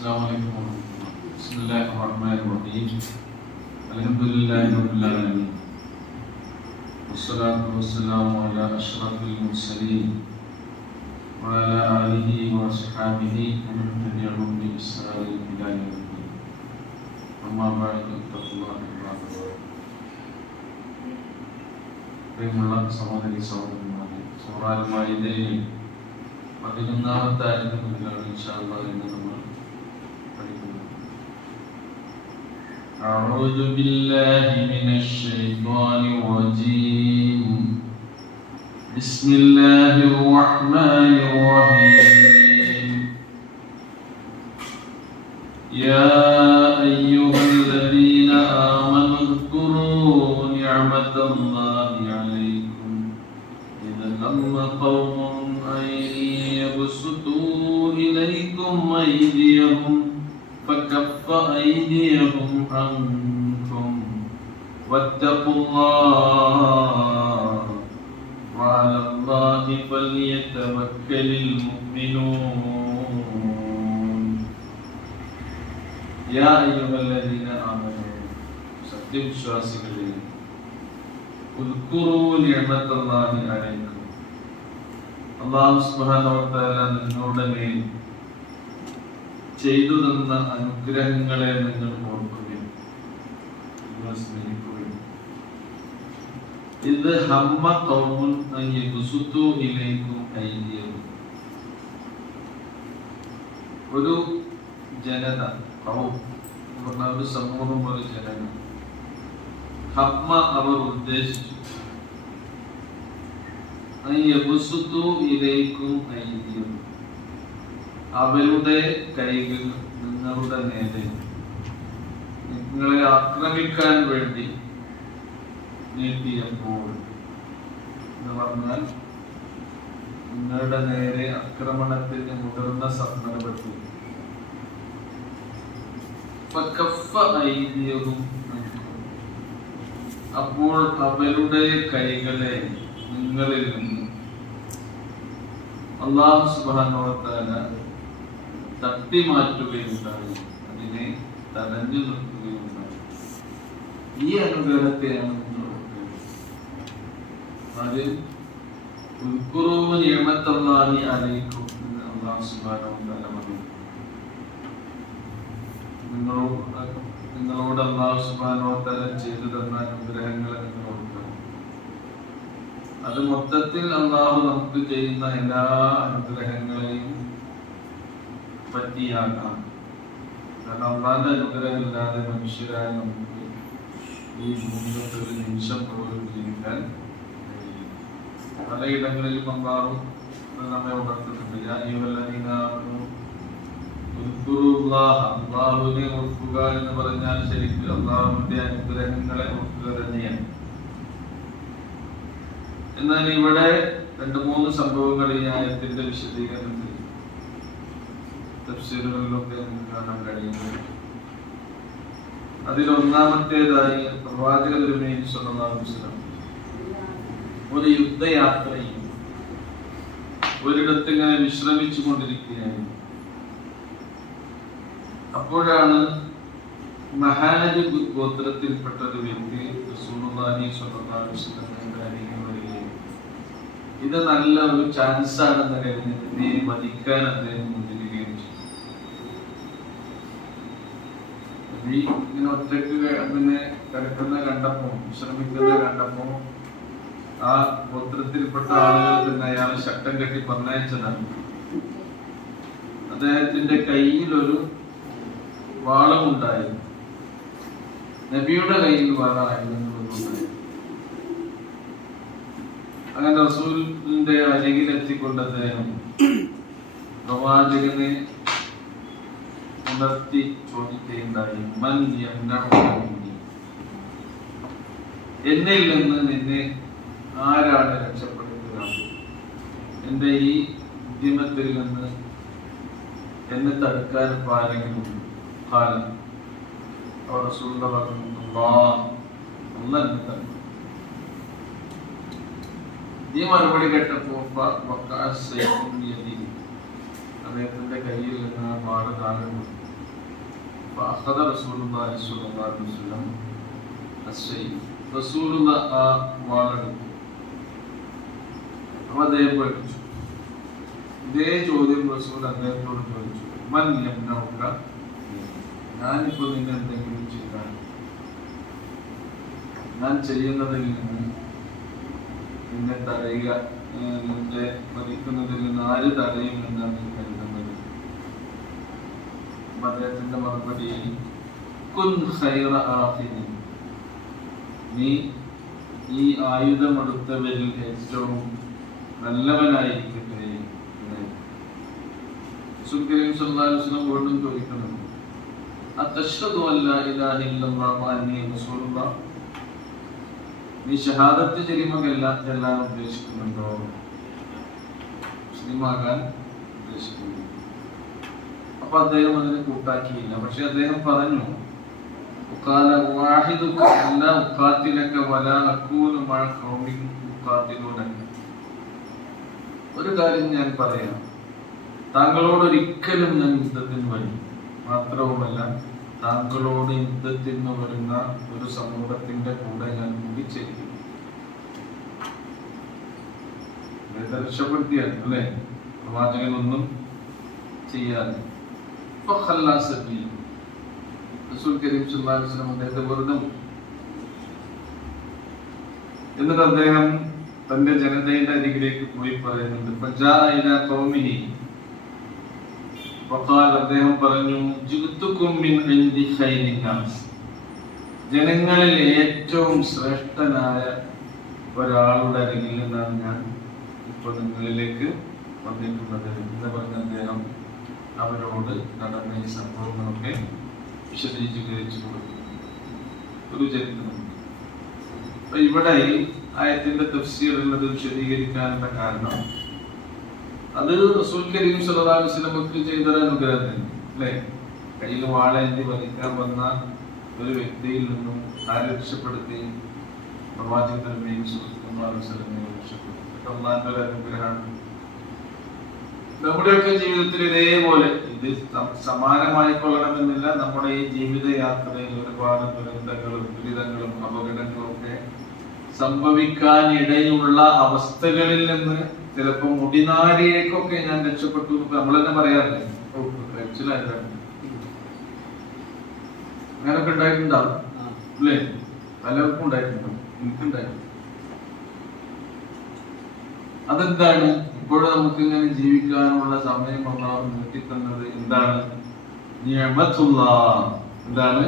السلام عليكم ورحمة الله. بسم الله الرحمن الرحيم. الحمد لله رب العالمين. والصلاة والسلام على أشرف المرسلين وعلى آله وصحبه ومن تبعهم بإحسان إلى يوم الدين. أما بعد فاتقوا الله عباد الله. പ്രിയമുള്ള സഹോദരി സഹോദരന്മാരെ, സൂറത്തുൽ മാഇദയിൽ 11ാമത്തെ ആയത്ത് മുതലാണ് ഇൻഷാ അല്ലാഹ് ഇന്ന് നമ്മൾ പഠിക്കുന്നത്. അഊദു ബില്ലാഹി മിനശ് ശൈത്വാനിർ റജീം. ബിസ്മില്ലാഹിർ റഹ്മാനിർ റഹീം. യാ അയ്യുഹല്ലദീന ആമനു اذ്കുറൂ നിഅമതല്ലാഹി അലൈക്കും ഇദ ലമ്മ ഖൗമുൻ يبسطوا إليكم أيديهم فكف أيديهم عنكم واتقوا الله وعلى الله فليتوكل المؤمنون. يا أيها الذين آمنوا സത്യവിശ്വാസികളെ ഉദ്കുറൂ നിഅമതല്ലാഹി അലൈക്കും, അല്ലാഹു സുബ്ഹാനഹു വ തആല നിങ്ങളുടെ മേൽ ചെയ്തു തന്ന അനുഗ്രഹങ്ങളെ നിങ്ങൾ ഓർക്കുകയും നിങ്ങൾ സ്മരിക്കുകയും. ഇത് ഹമ്മ ഖൗമുൻ അൻ യബ്സുതു ഇലൈക്കും ഐദിയഹും, ഒരു ജനത, ഖൗം പറഞ്ഞ ഒരു സമൂഹം, ഒരു ജനത. ഹമ്മ അവർ ഉദ്ദേശിച്ചു, അവരുടെ കൈകൾ നിങ്ങളുടെ നേരെ നിങ്ങളെ ആക്രമിക്കാൻ വേണ്ടി നീട്ടിയപ്പോൾ എന്ന് പറഞ്ഞാൽ നിങ്ങളുടെ നേരെ ആക്രമണത്തിന് മുതിർന്ന സന്ദർഭത്തിൽ അപ്പോൾ അവരുടെ കൈകളെ നിങ്ങളിൽ നിന്ന് അല്ലാഹു സുബ്ഹാനഹു വ തആല തട്ടി മാറ്റുകയുണ്ടായി, അതിനെ തടഞ്ഞു നിർത്തുകയുണ്ടായി. ഈ അനുഗ്രഹത്തെയാണ് അത് ഉദ്കുറൂ നിഅമതല്ലാഹി അലൈക്കും എന്ന് അല്ലാഹു സുബ്ഹാനഹു വ തആല പറഞ്ഞു. നിങ്ങളോട് അല്ലാഹു സുബ്ഹാനഹു വ തആല ചെയ്തു തന്ന അനുഗ്രഹങ്ങളെ നിങ്ങൾ ഓർക്കണം. അത് മൊത്തത്തിൽ അല്ലാഹു നമുക്ക് ചെയ്യുന്ന എല്ലാ അനുഗ്രഹങ്ങളെയും പറ്റിയാക്കാം. കാരണം അല്ലാഹുവിന്റെ അനുഗ്രഹം ഇല്ലാതെ മനുഷ്യരായ നമുക്ക് ഈ ഭൂമിയിൽ ഒരു നിമിഷം പോലും ജീവിക്കാൻ കഴിയില്ല. പലയിടങ്ങളിലും അല്ലാഹു നമ്മെ ഉണർത്തുന്നുണ്ട്. യാ അയ്യുഹല്ലദീന ആമനൂ ഉദ്കുറുല്ലാഹ, അല്ലാഹുവിനെ ഓർക്കുക എന്ന് പറഞ്ഞാൽ ശരിക്കും അല്ലാഹുവിന്റെ അനുഗ്രഹങ്ങളെ ഓർക്കുക തന്നെയാണ്. എന്നാൽ ഇവിടെ 2-3 സംഭവങ്ങൾ ഈ ആയത്തിന്റെ വിശദീകരണത്തിൽ തഫ്സീറുകളിലൊക്കെ നമുക്ക് കാണാൻ കഴിയുന്നത്. അതിലൊന്നാമത്തേതായി പ്രവാചകൻ തിരുമേനി സ്വല്ലല്ലാഹു അലൈഹി വസല്ലം ഒരു യുദ്ധയാത്രയിൽ ഒരിടത്ത് ഇങ്ങനെ വിശ്രമിച്ചു കൊണ്ടിരിക്കുകയാണ്. അപ്പോഴാണ് മഹാനജ് ഗോത്രത്തിൽപ്പെട്ട ഒരു വ്യക്തി റസൂലുള്ളാഹി സ്വല്ലല്ലാഹു അലൈഹി വസല്ലമയുടെ അരികിൽ വരികയും ഇത് നല്ല ഒരു ചാൻസ് ആണെന്ന് കരുതി ഇതിനെ വധിക്കാൻ അദ്ദേഹം മുതിരുകയും ചെയ്തു. ഇങ്ങനെ ഒറ്റക്ക് പിന്നെ കിടക്കുന്ന കണ്ടപ്പോ, വിശ്രമിക്കുന്നത് കണ്ടപ്പോ ആ ഗോത്രത്തിൽപ്പെട്ട ആളുകൾ തന്നെ അയാൾ ശക്തം കെട്ടി പറഞ്ഞയച്ചതാണ്. അദ്ദേഹത്തിന്റെ കയ്യിൽ ഒരു വാളമുണ്ടായിരുന്നു. നബിയുടെ കയ്യിൽ വാളായിരുന്നുണ്ടായി. അങ്ങനെ റസൂലിന്റെ അരികിലെത്തിക്കൊണ്ട് അദ്ദേഹം പ്രവാചകനെ ഉണർത്തി ചോദിക്കുകയുണ്ടായി, മൻ യംനഉനി, എന്നിൽ നിന്ന് നിന്നെ ആരാണ് രക്ഷപ്പെടുത്തുക? എന്റെ ഈ ഉദ്യമത്തിൽ നിന്ന് എന്നെ തടുക്കാൻ ആരെങ്കിലും കാലം ഈ മറുപടി കേട്ടപ്പോ അദ്ദേഹത്തിന്റെ കയ്യിൽ നിന്ന് ആ വാള് താഴെ فأخذ رسول الله صلى الله عليه وسلم السيف റസൂലുള്ള ആ വാളെടുത്തു. അപ്പൊ അദ്ദേഹം പഠിച്ചു. ഇതേ ചോദ്യം റസൂൽ അദ്ദേഹത്തോട് ചോദിച്ചു, മൻ യംനഉക, ഞാനിപ്പോ നിന്നെ എന്തെങ്കിലും ചെയ്താൽ, ഞാൻ ചെയ്യുന്നതിൽ നിന്ന് നിന്നെ തടയുക, നിന്നെ മരിക്കുന്നതിൽ നിന്ന് ആര് തടയുമെന്നാണ് നീ കരുതുന്നത്? അദ്ദേഹത്തിന്റെ മറുപടി, കുൻ ഖൈറ ആഖിദിൻ, നീ ഈ ആയുധമെടുത്തവരിൽ ഏറ്റവും നല്ലവനായിരിക്കട്ടെ. റസൂൽ കരീം സല്ലല്ലാഹു അലൈഹി വസല്ലം വീണ്ടും ചോദിക്കുന്നു, അത്തശ്ഹദു അല്ലാ ഇലാഹ ഇല്ലല്ലാഹു വ അന്നി റസൂലുള്ളാഹ്, നീ ഷഹാദത്ത് ചെല്ലാൻ ഉദ്ദേശിക്കുന്നുണ്ടോ? മുസ്ലിമാകാൻ ഉദ്ദേശിക്കുന്നു. അപ്പൊ അദ്ദേഹം അതിനെ കൂട്ടാക്കിയില്ല. പക്ഷെ അദ്ദേഹം പറഞ്ഞു, ഒരു കാര്യം ഞാൻ പറയാം, താങ്കളോട് ഒരിക്കലും ഞാൻ യുദ്ധത്തിന് വരും, മാത്രവുമല്ല താങ്കളോട് യുദ്ധത്തിന് വരുന്ന ഒരു സമൂഹത്തിന്റെ കൂടെ ഞാൻ കൂടിച്ചേരും. രക്ഷപ്പെടുത്തിയാണ് അല്ലെ, പ്രവാചകനൊന്നും ചെയ്യാതെ. റസൂൽ കരീം സല്ലല്ലാഹു അലൈഹി വസല്ലം അദ്ദേഹത്തെ വെറുതെ. എന്നിട്ട് അദ്ദേഹം തന്റെ ജനതയുടെ അരികിലേക്ക് പോയി പറയുന്നുണ്ട്, ഫജാഅ ഇലാ ഖൗമിഹി വഖാല, അദ്ദേഹം പറഞ്ഞു, ജിഅ്തുകും മിൻ ഇൻദി ഖൈരിൻ നാസ്, ജനങ്ങളിൽ ഏറ്റവും ശ്രേഷ്ഠനായ ഒരാളുടെ അരികിൽ നിന്നാണ് ഞാൻ ഇപ്പോൾ നിങ്ങളിലേക്ക് വന്നിട്ടുള്ളത് എന്ന് പറഞ്ഞ അദ്ദേഹം അവരോട് നടന്ന ഈ സംഭവങ്ങളൊക്കെ വിശദീകരിച്ചു കൊടുക്കുന്നു. ഒരു ചരിത്രമുണ്ട്. അപ്പൊ ഇവിടെ ആയത്തിന്റെ തഫ്സീർ എന്നത് വിശദീകരിക്കാനുള്ള കാരണം, അത് റസൂൽ കരീം സല്ലല്ലാഹു അലൈഹി വസല്ലമക്ക് ചെയ്തൊരു അനുഗ്രഹത്തിന് അല്ലെ, കയ്യിൽ വാളേന്തി വലിക്കാൻ വന്ന ഒരു വ്യക്തിയിൽ നിന്നും ആരെ രക്ഷപ്പെടുത്തി? പ്രവാചകൻ സല്ലല്ലാഹു അലൈഹി വസല്ലമയെ രക്ഷപ്പെടുത്തി. അല്ലാഹുവിന്റെ ഒരു അനുഗ്രഹമാണ്. നമ്മുടെയൊക്കെ ജീവിതത്തിൽ ഇതേപോലെ ഇത് സമാനമായിക്കൊള്ളണമെന്നില്ല. നമ്മുടെ ഈ ജീവിതയാത്രയിൽ ഒരുപാട് ദുരന്തങ്ങളും ദുരിതങ്ങളും അപകടങ്ങളും ഒക്കെ സംഭവിക്കാനിടയുള്ള അവസ്ഥകളിൽ നിന്ന് ചിലപ്പോൾ മുടിനാരിയേക്കൊക്കെ ഞാൻ രക്ഷപ്പെട്ടു നമ്മൾ തന്നെ പറയാറില്ലേ, അങ്ങനൊക്കെ ഉണ്ടായിട്ടുണ്ടാവും അല്ലേ? പലർക്കും ഉണ്ടായിട്ടുണ്ടാവും, എനിക്കുണ്ടായിരുന്നു. അതെന്താണ്? ഇപ്പോഴും നമുക്ക് ഇങ്ങനെ ജീവിക്കാനുള്ള സമയം അല്ലാഹു നീട്ടിത്തന്നത് എന്താണ്? നിഅമത്തുല്ലാഹ്. എന്താണ്?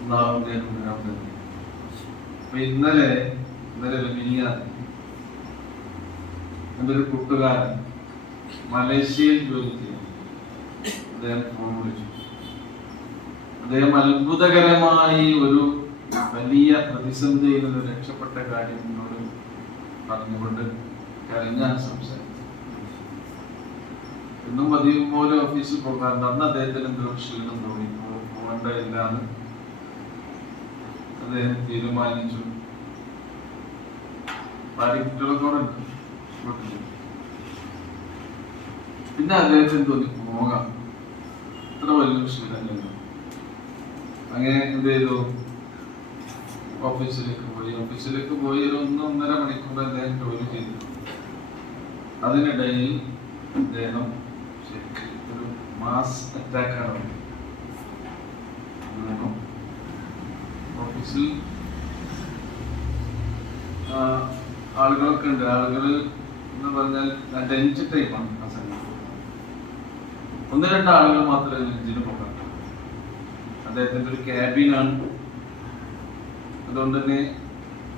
അല്ലാഹുവിന്റെ അനുഗ്രഹം. അപ്പൊ ഇന്നലെ മിനിയാന്ന് എൻ്റെ ഒരു കൂട്ടുകാരൻ മലേഷ്യയിൽ ജോലി ചെയ്യുന്നു. അദ്ദേഹം ഫോൺ വിളിച്ചു. അദ്ദേഹം അത്ഭുതകരമായി ഒരു വലിയ പ്രതിസന്ധിയിൽ നിന്ന് രക്ഷപ്പെട്ട കാര്യം എന്നോട് പറഞ്ഞുകൊണ്ട് കരഞ്ഞാണ് സംസാരിച്ചത്. എന്നും പതിവ് പോലെ ഓഫീസിൽ പോകാറുണ്ട്. അന്ന് അദ്ദേഹത്തിന് എന്തോ ക്ഷീണം തോന്നി, പോകേണ്ടതില്ലാന്ന് അദ്ദേഹം തീരുമാനിച്ചു. ഭാര്യ കുട്ടികളൊക്കെ പിന്നെ അദ്ദേഹത്തിന് തോന്നി പോകാം, ഇത്ര വലിയ ക്ഷീണമല്ലോ. അങ്ങനെ എന്ത് ചെയ്തു? ഓഫീസിലേക്ക് പോയി ഒരു 1-1.5 മണിക്കൂർ അദ്ദേഹം ജോലി ചെയ്തു. അതിനിടയിൽ അദ്ദേഹം ഒരു മാസ് അറ്റാക്കാണ്. ഓഫീസിൽ ആളുകളൊക്കെ ഉണ്ട്. ആളുകൾ എന്ന് പറഞ്ഞാൽ ലഞ്ച് ടൈമാണ് ആ സമയത്ത്. 1-2 ആളുകൾ മാത്രമേ ലഞ്ചിന് പോകാൻ. അദ്ദേഹത്തിന്റെ ഒരു ക്യാബിനാണ്. അതുകൊണ്ട് തന്നെ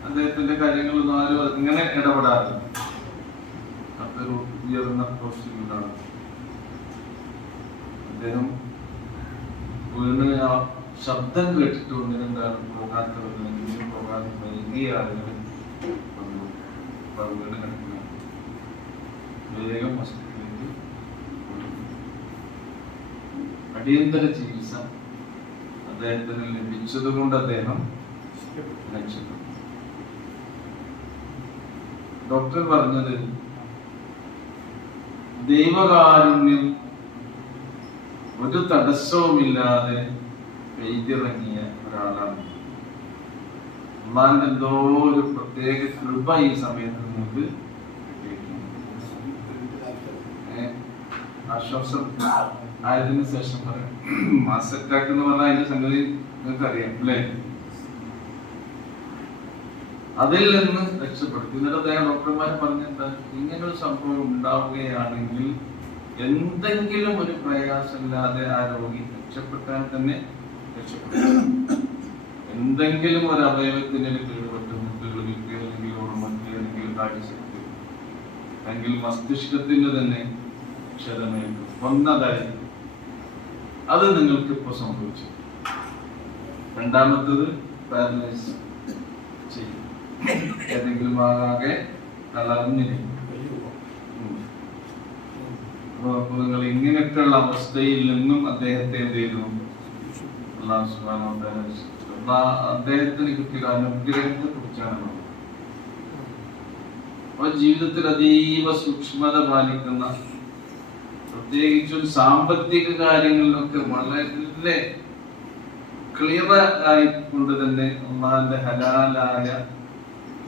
അദ്ദേഹത്തിന്റെ കാര്യങ്ങളൊന്നും ആരും ഇങ്ങനെ ഇടപെടാറില്ല. അതൊരു ഉയർന്ന പോസ്റ്റിലാണ് അദ്ദേഹം. വീണ് ആ ശബ്ദം കേട്ടിട്ട് 1-2 ആൾ പോകാത്തവർ, പോകാതെ വൈകിയ ആളുകൾ വന്നു. വീട് കിടക്കുന്ന വേഗം ഹോസ്പിറ്റലിലേക്ക് അടിയന്തര ചികിത്സ അദ്ദേഹത്തിന് ലഭിച്ചത് കൊണ്ട് അദ്ദേഹം രക്ഷപ്പെട്ടു. ഡോക്ടർ പറഞ്ഞത് ദൈവകാരുണ്യം ഒരു തടസ്സവുമില്ലാതെ പെയ്തിറങ്ങിയ ഒരാളാണ്. അള്ളാന്റെ എന്തോ ഒരു പ്രത്യേക കൃപ ഈ സമയത്ത് നമുക്ക് ആശ്വാസം ആയതിനു ശേഷം പറയാം. മാസ് അറ്റാക്ക് എന്ന് പറഞ്ഞാൽ അതിന്റെ സംഗതി നിങ്ങൾക്ക് അറിയാം അല്ലേ? അതിൽ നിന്ന് രക്ഷപ്പെടുത്തി. എന്നിട്ട് അദ്ദേഹം ഡോക്ടർമാരെ പറഞ്ഞെന്താ, ഇങ്ങനൊരു സംഭവം ഉണ്ടാവുകയാണെങ്കിൽ എന്തെങ്കിലും ഒരു പ്രയാസമില്ലാതെ ആ രോഗി രക്ഷപ്പെട്ടാൽ തന്നെ രക്ഷപ്പെടും. എന്തെങ്കിലും ഒരു അവയവത്തിന് കേടുപെട്ട് മുട്ടുകളിലേക്ക് അല്ലെങ്കിൽ ഓർമ്മയ്ക്ക് അല്ലെങ്കിൽ കാഴ്ചക്ക് അല്ലെങ്കിൽ മസ്തിഷ്കത്തിന് തന്നെ ക്ഷതമേൽക്കും, ഒന്നതായി അത് നിങ്ങൾക്ക് ഇപ്പൊ സംഭവിച്ചു. രണ്ടാമത്തത് പാരലൈസ് ചെയ്യും, ഏതെങ്കിലും ആകെ തളർന്നിരിക്കും. അപ്പൊ നിങ്ങൾ ഇങ്ങനെയൊക്കെയുള്ള അവസ്ഥയിൽ നിന്നും അദ്ദേഹത്തെ എന്ത് ചെയ്തു? അല്ലാഹു സുബ്ഹാനഹു വ തആല അദ്ദേഹത്തിന് കിട്ടിയ അനുഗ്രഹത്തെ കുറിച്ചാണ്. അപ്പൊ ജീവിതത്തിൽ അതീവ സൂക്ഷ്മത പാലിക്കുന്ന, പ്രത്യേകിച്ചും സാമ്പത്തിക കാര്യങ്ങളിലൊക്കെ വളരെ ക്ലിയർ ആയിക്കൊണ്ട് തന്നെ അള്ളാന്റെ ഹലാലായ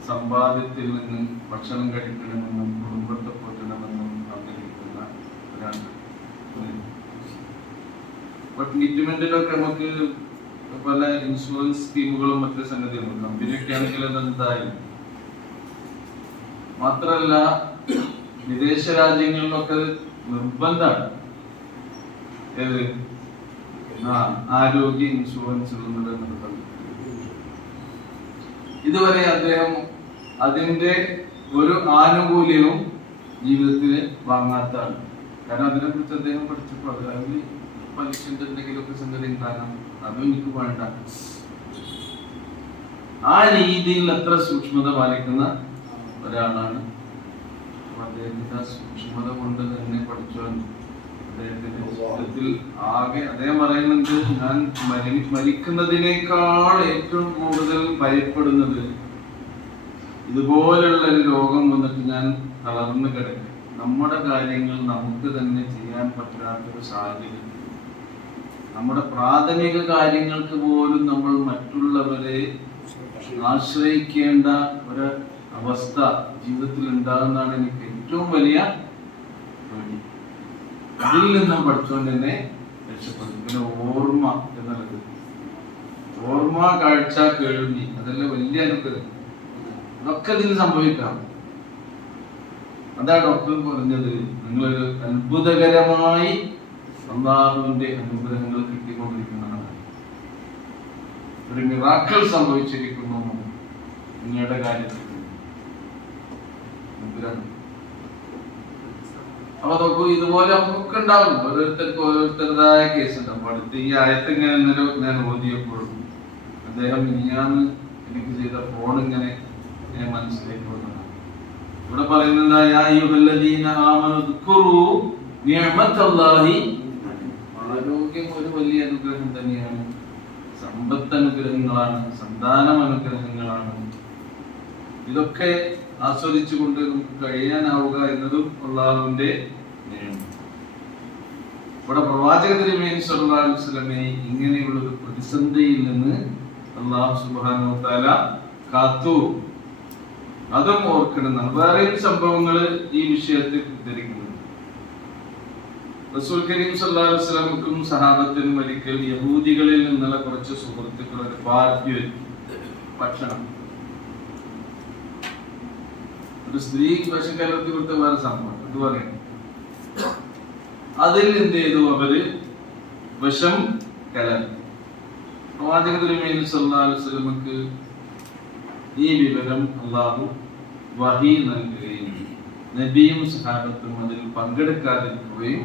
സമ്പാദ്യത്തിൽ നിന്ന് ഭക്ഷണം കഴിക്കണമെന്നും കുടുംബത്തെ പോറ്റണമെന്നും ആഗ്രഹിക്കുന്ന ഒരാൾ. ട്രീറ്റ്മെന്റിലൊക്കെ നമുക്ക് പല ഇൻഷുറൻസ് സ്കീമുകളും മറ്റു സംഗതികളും കമ്പനിയൊക്കെ ആണെങ്കിൽ അതെന്തായാലും. മാത്രല്ല വിദേശ രാജ്യങ്ങളിലൊക്കെ നിർബന്ധമാണ് ഏത് ആരോഗ്യ ഇൻഷുറൻസ് നിർബന്ധം. ഇതുവരെ അദ്ദേഹം അതിന്റെ ഒരു ആനുകൂല്യവും ജീവിതത്തിൽ വാങ്ങാത്തതാണ്. കാരണം അതിനെ കുറിച്ച് അദ്ദേഹം പഠിച്ചപ്പോൾ അതിൽ പലിശന്റെ എന്തെങ്കിലുമൊക്കെ സംഗതി ഉണ്ടാകാം, അതും എനിക്ക് വേണ്ട. ആ രീതിയിൽ അത്ര സൂക്ഷ്മത പാലിക്കുന്ന ഒരാളാണ്. അദ്ദേഹത്തിന്റെ സൂക്ഷ്മത കൊണ്ട് തന്നെ പഠിച്ചു അദ്ദേഹത്തിന്റെ ജീവിതത്തിൽ ആകെ അദ്ദേഹം പറയുന്നുണ്ട്, ഞാൻ മരിക്കുന്നതിനേക്കാൾ ഏറ്റവും കൂടുതൽ ഭയപ്പെടുന്നത് ഇതുപോലുള്ള ഒരു രോഗം വന്നിട്ട് ഞാൻ തളർന്നു കിടക്കും, നമ്മുടെ കാര്യങ്ങൾ നമുക്ക് തന്നെ ചെയ്യാൻ പറ്റാത്തൊരു സാഹചര്യം, നമ്മുടെ പ്രാഥമിക കാര്യങ്ങൾക്ക് പോലും നമ്മൾ മറ്റുള്ളവരെ ആശ്രയിക്കേണ്ട ഒരു അവസ്ഥ ജീവിതത്തിൽ ഉണ്ടാകുന്നതാണ് എനിക്ക് ഏറ്റവും വലിയ പേടി. അതിൽ നിന്നും പഠിച്ചുകൊണ്ട് തന്നെ രക്ഷപ്പെടും. പിന്നെ ഓർമ്മ എന്നുള്ളത്, ഓർമ്മ, കാഴ്ച, കേൾവി, അതെല്ലാം വലിയ അനുഗ്രഹം. അതൊക്കെ ഇതിന് സംഭവിക്കാം. അതാ ഡോക്ടർ പറഞ്ഞത്, നിങ്ങളൊരു അത്ഭുതകരമായി അല്ലാഹുവിന്റെ അനുഗ്രഹങ്ങൾ കിട്ടിക്കൊണ്ടിരിക്കുന്നതാണ്, ഒരു മിറാക്കിൾ സംഭവിച്ചിരിക്കുന്നു നിങ്ങളുടെ കാര്യത്തിൽ. അപ്പൊ നോക്കൂ, ഇതുപോലെ നമുക്ക് ഉണ്ടാവും, ഓരോരുത്തർക്ക് ഓരോരുത്തരുടേതായ കേസ് ഉണ്ടാവും. അടുത്ത് ഈ ആയത്ത് ഇങ്ങനെ ഞാൻ ഓതിയപ്പോഴും അദ്ദേഹം ഇനിയാണ് എനിക്ക് ചെയ്ത ഫോൺ ഇങ്ങനെ ഞാൻ മനസ്സിലേക്ക് വന്നതാണ്. ഇവിടെ പറയുന്നത് ആരോഗ്യം ഒരു വലിയ അനുഗ്രഹം തന്നെയാണ്, സമ്പത്ത് അനുഗ്രഹങ്ങളാണ്, സന്താനം അനുഗ്രഹങ്ങളാണ്. ഇതൊക്കെ ആസ്വദിച്ചുകൊണ്ട് നമുക്ക് കഴിയാനാവുക എന്നതും അല്ലാഹുവിന്റെ നിയമം. ഇവിടെ പ്രവാചക തിരുമേനി സ്വല്ലല്ലാഹു അലൈഹി വസല്ലമയെ ഇങ്ങനെയുള്ള ഒരു പ്രതിസന്ധിയിൽ നിന്ന് അല്ലാഹു സുബ്ഹാനഹു വ തആല കാത്തു. അതും ഓർക്കണം. വേറെയും സംഭവങ്ങൾ ഈ വിഷയത്തിൽ ഉദ്ധരിക്കുന്നുണ്ട്. റസൂൽ കരീം സല്ലല്ലാഹു അലൈഹി വസല്ലമക്കും സഹാബത്തിനും ഒരിക്കൽ യഹൂദികളിൽ നിന്നുള്ള കുറച്ച് സുഹൃത്തുക്കൾ ഒരു പാർട്ടി ഭക്ഷണം, ഒരു സ്ത്രീ വിഷം കലർത്തി കൊടുത്ത വേറെ സംഭവം ഇത് പറയും. അതിൽ എന്ത് ചെയ്തു? അവര് വിഷം കലർത്തി. പ്രവാചക തിരുമേനി സല്ലല്ലാഹു അലൈഹി വസല്ലമക്ക് ഈ വിവരം അല്ലാഹു വഹി നൽകുകയും നബിയും സഹാബത്തും അതിൽ പങ്കെടുക്കാതിരിക്കുകയും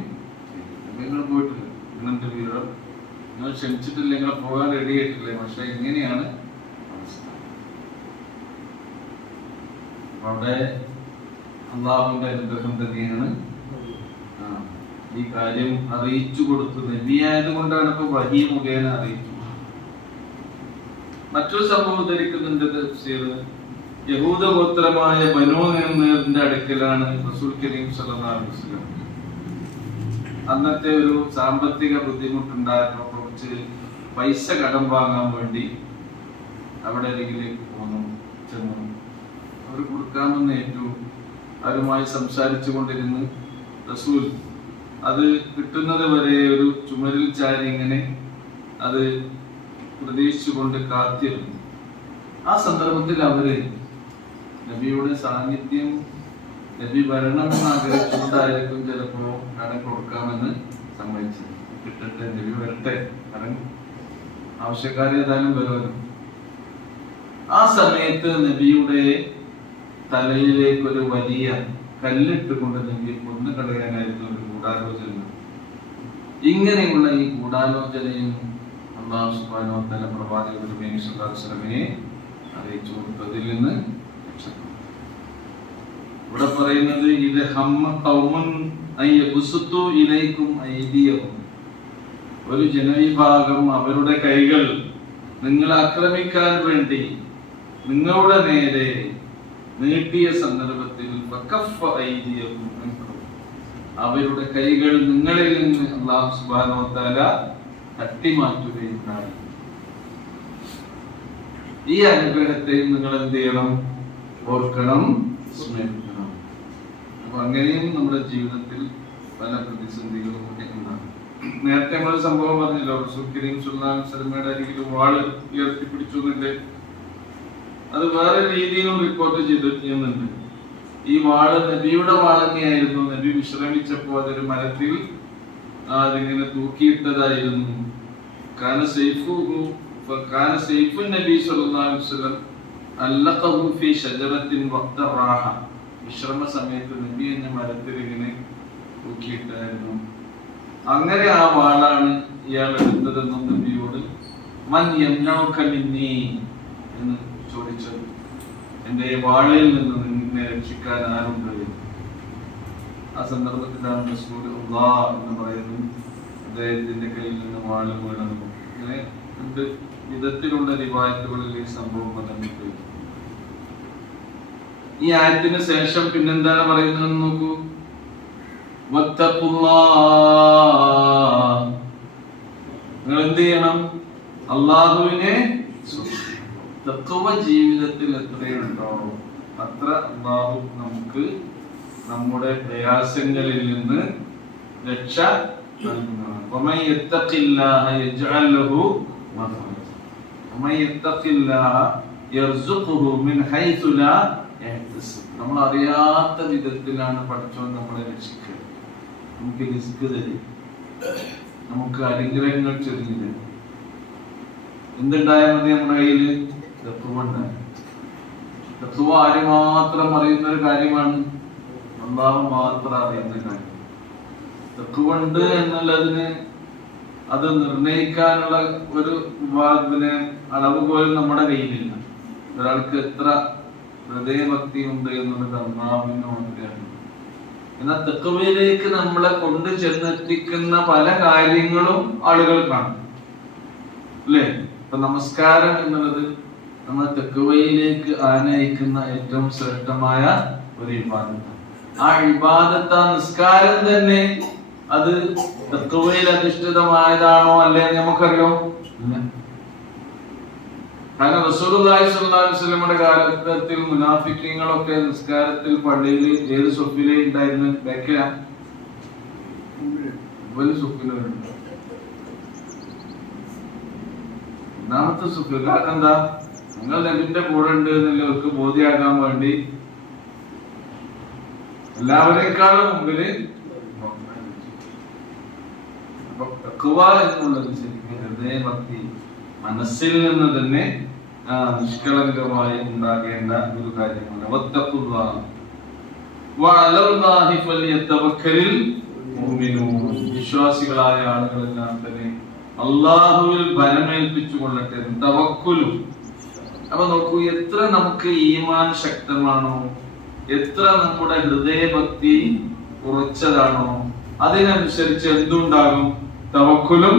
ചെയ്തു. നിങ്ങൾ പോയിട്ടില്ല, ഇങ്ങനത്തെ വിവരം നിങ്ങൾ ക്ഷണിച്ചിട്ടില്ല, നിങ്ങൾ പോകാൻ റെഡി ആയിട്ടില്ലേ, പക്ഷെ എങ്ങനെയാണ് അവസ്ഥ? അവിടെ അള്ളാഹുവിന്റെ അനുഗ്രഹം തന്നെയാണ് ഈ കാര്യം അറിയിച്ചു കൊടുത്തത്. നബിയായത് കൊണ്ടാണ് ഇപ്പൊ വഹി മുഖേന അറിയിച്ചു. മറ്റൊരു സംഭവം ഉദ്ധരിക്കുന്നുണ്ട് തഫ്സീർ. യഹൂദ ഗോത്രമായ ബനൂ നദീറിന്റെ അടുക്കലാണ് റസൂൽ കരീം സല്ലല്ലാഹു അലൈഹി വസല്ലം അന്നത്തെ ഒരു സാമ്പത്തിക ബുദ്ധിമുട്ടുണ്ടായപ്പോൾ കുറച്ച് പൈസ കടം വാങ്ങാൻ വേണ്ടി അവിടെ അരികിലേക്ക് ചെന്നു. അവർ കൊടുക്കാമെന്ന് ഏറ്റു. അവരുമായി സംസാരിച്ചു കൊണ്ടിരുന്ന് റസൂൽ അത് കിട്ടുന്നത് വരെ ഒരു ചുമരിൽ ചാരി ഇങ്ങനെ അത് പ്രതീക്ഷിച്ചുകൊണ്ട് കാത്തിരുന്നു. ആ സന്ദർഭത്തിൽ അവര് നബിയുടെ സാന്നിധ്യം, നബി വരണമെന്ന് ആഗ്രഹിച്ചുകൊണ്ടായിരിക്കും ചിലപ്പോ കടം കൊടുക്കാമെന്ന് സമ്മതിച്ചത്. കിട്ടട്ടെ, നബി വരട്ടെ, കടം ആവശ്യക്കാരെ ഏതായാലും വരുമല്ലോ. ആ സമയത്ത് നബിയുടെ തലയിലേക്ക് ഒരു വലിയ കല്ലിട്ടുകൊണ്ട് നബി കൊന്നു കളയാനായിരുന്നു ഒരു ഗൂഢാലോചന. ഇങ്ങനെയുള്ള ഈ ഗൂഢാലോചനയും അല്ലാഹു സുബ്ഹാനഹു വ തആല പ്രവാചകൻ നബി സല്ലല്ലാഹു അലൈഹി വസല്ലമയെ അറിയിച്ചു കൊടുത്തതിൽ നിന്ന് രക്ഷപ്പെട്ടു. ഇവിടെ പറയുന്നത് ഇത് ഹമ്മ ഖൗമുൻ അയ്യബുസുതു ഇലൈക്കും ഐദിയഹും, ഒരു ജനവിഭാഗം അവരുടെ കൈകൾ നിങ്ങളെ ആക്രമിക്കാൻ വേണ്ടി നിങ്ങളുടെ നേരെ നീട്ടിയ സന്ദർഭത്തിൽ ഫകഫ ഐദിയഹും അൻകും, അവരുടെ കൈകൾ നിങ്ങളിൽ നിന്ന് അല്ലാഹു സുബ്ഹാനഹു വ തആല തട്ടിമാറ്റുകയുണ്ടായി. ഈ അനുഗ്രഹത്തെ നിങ്ങൾ എന്ത് ചെയ്യണം? ഓർക്കണം, സ്മരിക്കണം. അപ്പൊ അങ്ങനെയും നമ്മുടെ ജീവിതത്തിൽ പല പ്രതിസന്ധികളും ഒക്കെ ഉണ്ടാകും. നേരത്തെ നമ്മളൊരു സംഭവം പറഞ്ഞല്ലോ, റസൂൽ കരീം സല്ലല്ലാഹു അലൈഹി വസല്ലമയുടെ അരികിൽ വാള് ഉയർത്തിപ്പിടിച്ചു. അത് വേറെ രീതിയിലും റിപ്പോർട്ട് ചെയ്യുന്നുണ്ട്. ഈ വാള് നബിയുടെ വാളന്നെയായിരുന്നു. നബി വിശ്രമിച്ചപ്പോ അതൊരു മരത്തിൽ അതിങ്ങനെ തൂക്കിയിട്ടതായിരുന്നു. നബി സല്ലല്ലാഹു അലൈഹി വസല്ലം അല്ലഖഹു ഫീ ഷജറത്തിൻ വഖ്ത റാഹ, വിശ്രമ സമയത്ത് നബി എന്ന മരത്തിൽ ഇങ്ങനെ തൂക്കിയിട്ടായിരുന്നു. അങ്ങനെ ആ വാളാണ് ഇയാൾ എടുത്തതെന്നും നബിയോട് മൻ യംനഉക മിന്നീ എന്ന് ചോദിച്ചത്. എന്റെ വാളിൽ നിന്ന് നിന്നെ രക്ഷിക്കാൻ ആരുണ്ട്? ആ സന്ദർഭത്തിലാണ് റസൂലുള്ളാഹ് എന്ന് പറയുന്നത് അദ്ദേഹത്തിന്റെ കയ്യിൽ നിന്ന് വാള് വീണത്. ഇങ്ങനെ രണ്ട് വിധത്തിലുള്ള റിവായത്തുകളിൽ ഈ സംഭവം പറഞ്ഞിട്ട് ഈ ആയത്തിന് ശേഷം പിന്നെന്താണ് പറയുന്നത് നോക്കൂ. നിങ്ങൾ എന്ത് ചെയ്യണം? അള്ളാഹുവിനെ തഖ്വ ജീവിതത്തിൽ എത്രയുണ്ടോ അത്ര അള്ളാഹു നമുക്ക് നമ്മുടെ പ്രയാസങ്ങളിൽ നിന്ന് രക്ഷ നൽകുന്നതാണ്. വമൻ യത്തഖില്ലാഹ യജ്അൽ ലഹു മഖ്റജ വമൻ യത്തഖില്ലാഹ യർസുഖുഹു മിൻ ഹൈസു ലാ യഹ്തസിബ്. നമ്മൾ അറിയാത്ത വിധത്തിലാണ് പടച്ചവൻ നമ്മളെ രക്ഷിക്കുക. നമുക്ക് റിസ്ക് തരും, നമുക്ക് അനുഗ്രഹങ്ങൾ ചൊരിഞ്ഞു തരും. എന്തുണ്ടായാൽ മതി? നമ്മുടെ കയ്യിൽ തഖ്വ ഉണ്ടായി. തഖ്വ ആര് മാത്രം അറിയുന്ന ഒരു കാര്യമാണ്? അല്ലാഹു മാത്രം അറിയുന്ന കാര്യം. തഖ്വ ഉണ്ട് എന്നുള്ളതിന് അത് നിർണയിക്കാനുള്ള ഒരു അളവ് പോലും നമ്മുടെ കയ്യിലില്ല. ഒരാൾക്ക് എത്ര ഹൃദയഭക്തി ഉണ്ട് എന്നുള്ളത് അല്ലാഹുവിന് മാത്രമാണ്. എന്നാൽ തഖ്വയിലേക്ക് നമ്മളെ കൊണ്ട് ചെന്നെത്തിക്കുന്ന പല കാര്യങ്ങളും ആളുകൾ കാണും, അല്ലേ? ഇപ്പൊ നമസ്കാരം എന്നുള്ളത് നമ്മൾ തഖ്വയിലേക്ക് ആനയിക്കുന്ന ഏറ്റവും ശ്രേഷ്ഠമായ ഒരു ഇബാദത്താണ്. ആ ഇബാദത്ത്, ആ നിസ്കാരം തന്നെ അത് തഖ്വയിൽ അധിഷ്ഠിതമായതാണോ അല്ലേ നമുക്കറിയോ? ഇല്ല. കാരണം റസൂലുള്ളാഹി സ്വല്ലല്ലാഹു അലൈഹി വസല്ലമയുടെ കാലഘട്ടത്തിൽ മുനാഫിക്കീങ്ങളൊക്കെ നിസ്കാരത്തിൽ പള്ളിയിൽ ഏത് സുഫിലേ ഉണ്ടായിരുന്നു? ബാക്കിലാ സുഫിലുണ്ട്. ഒന്നാമത്തെ സുഫിൽ. കാരണം എന്താ? നിങ്ങൾ നബിന്റെ കൂടെ ഉണ്ട് എന്നുള്ളവർക്ക് ബോധ്യമാകാൻ വേണ്ടി എല്ലാവരെക്കാളും മുമ്പില് തഖ്വ എന്നുള്ളത് ശരിക്കും ഹൃദയഭക്തി മനസ്സിൽ നിന്ന് തന്നെ നിഷ്കളങ്കമായി ഉണ്ടാകേണ്ട ഒരു കാര്യമാണ്. വത്തഖുല്ലാഹ് വഅലല്ലാഹി ഫൽയതവക്കലിൽ മുഅ്മിനൂൻ. വിശ്വാസികളായ ആളുകളെല്ലാം തന്നെ അല്ലാഹുവിൽ ഭരമേൽപ്പിച്ചു കൊള്ളട്ടെ. തവക്കുലും. അപ്പൊ നോക്കൂ, എത്ര നമുക്ക് ഈമാൻ ശക്തമാണോ, എത്ര നമ്മുടെ ഹൃദയഭക്തി ഉറച്ചതാണോ, അതിനനുസരിച്ച് എന്തുണ്ടാകും? തവക്കുലും.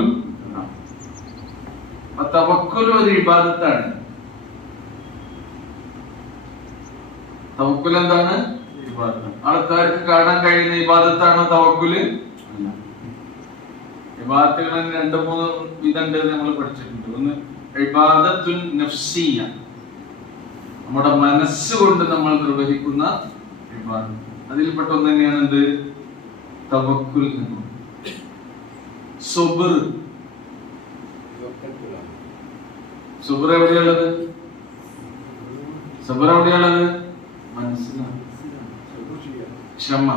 തവക്കുലും ഒരു ഇബാദത്താണ്. തവക്കുൽ എന്താണ്? ഇബാദത്ത്. ആൾക്കാർക്ക് കാണാൻ കഴിയുന്ന ഇബാദത്താണോ തവക്കുല്? അല്ല. ഇബാദത്തുകൾ 2-3 വിധമുണ്ട് നമ്മൾ പഠിച്ചിട്ടുണ്ട്. ഒന്ന് ഇബാദത്തുൻ നഫ്സിയ, നമ്മുടെ മനസ്സുകൊണ്ട് നമ്മൾ നിർവഹിക്കുന്ന ഇബാദത്ത്. അതിൽപ്പെട്ട ഒന്ന് തന്നെയാണ് എന്ത്? തവക്കുൽ. സുബ്ർ. സുബ്ർ എവിടെയുള്ളത്? സബർ എവിടെയുള്ളത്? മനസ്സിലാണ്. ക്ഷമ.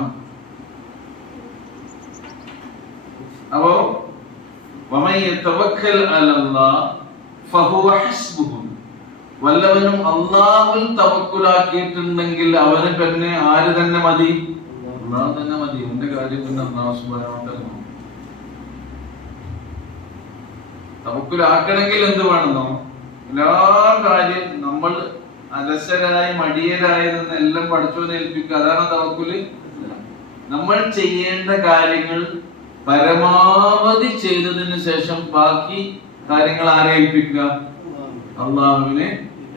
അപ്പോ വമൻ യതവക്കൽ അലല്ലാഹ് ഫഹുവ ഹസ്ബുഹു, വല്ലവനും അല്ലാഹുവിൽ തവക്കുലാക്കിയിട്ടുണ്ടെങ്കിൽ അവന് പിന്നെ ആര് തന്നെ മതി? അല്ലാഹു തന്നെ മതി. എന്റെ കാര്യം പിന്നെ അല്ലാഹു സുബ്ഹാനഹു വ തആല. തവക്കുലാക്കണമെങ്കിൽ എന്ത് വേണമെന്നോ? എല്ലാ കാര്യം നമ്മൾ അലസരായി മടിയരായി എല്ലാം പഠിച്ചോനെ ഏൽപ്പിക്കുക. അതാണ് തവക്കുല്. നമ്മൾ ചെയ്യേണ്ട കാര്യങ്ങൾ പരമാവധി ചെയ്തതിന് ശേഷം ബാക്കി കാര്യങ്ങൾ ആരെ ഏൽപ്പിക്കുക? അള്ളാഹുവിനെ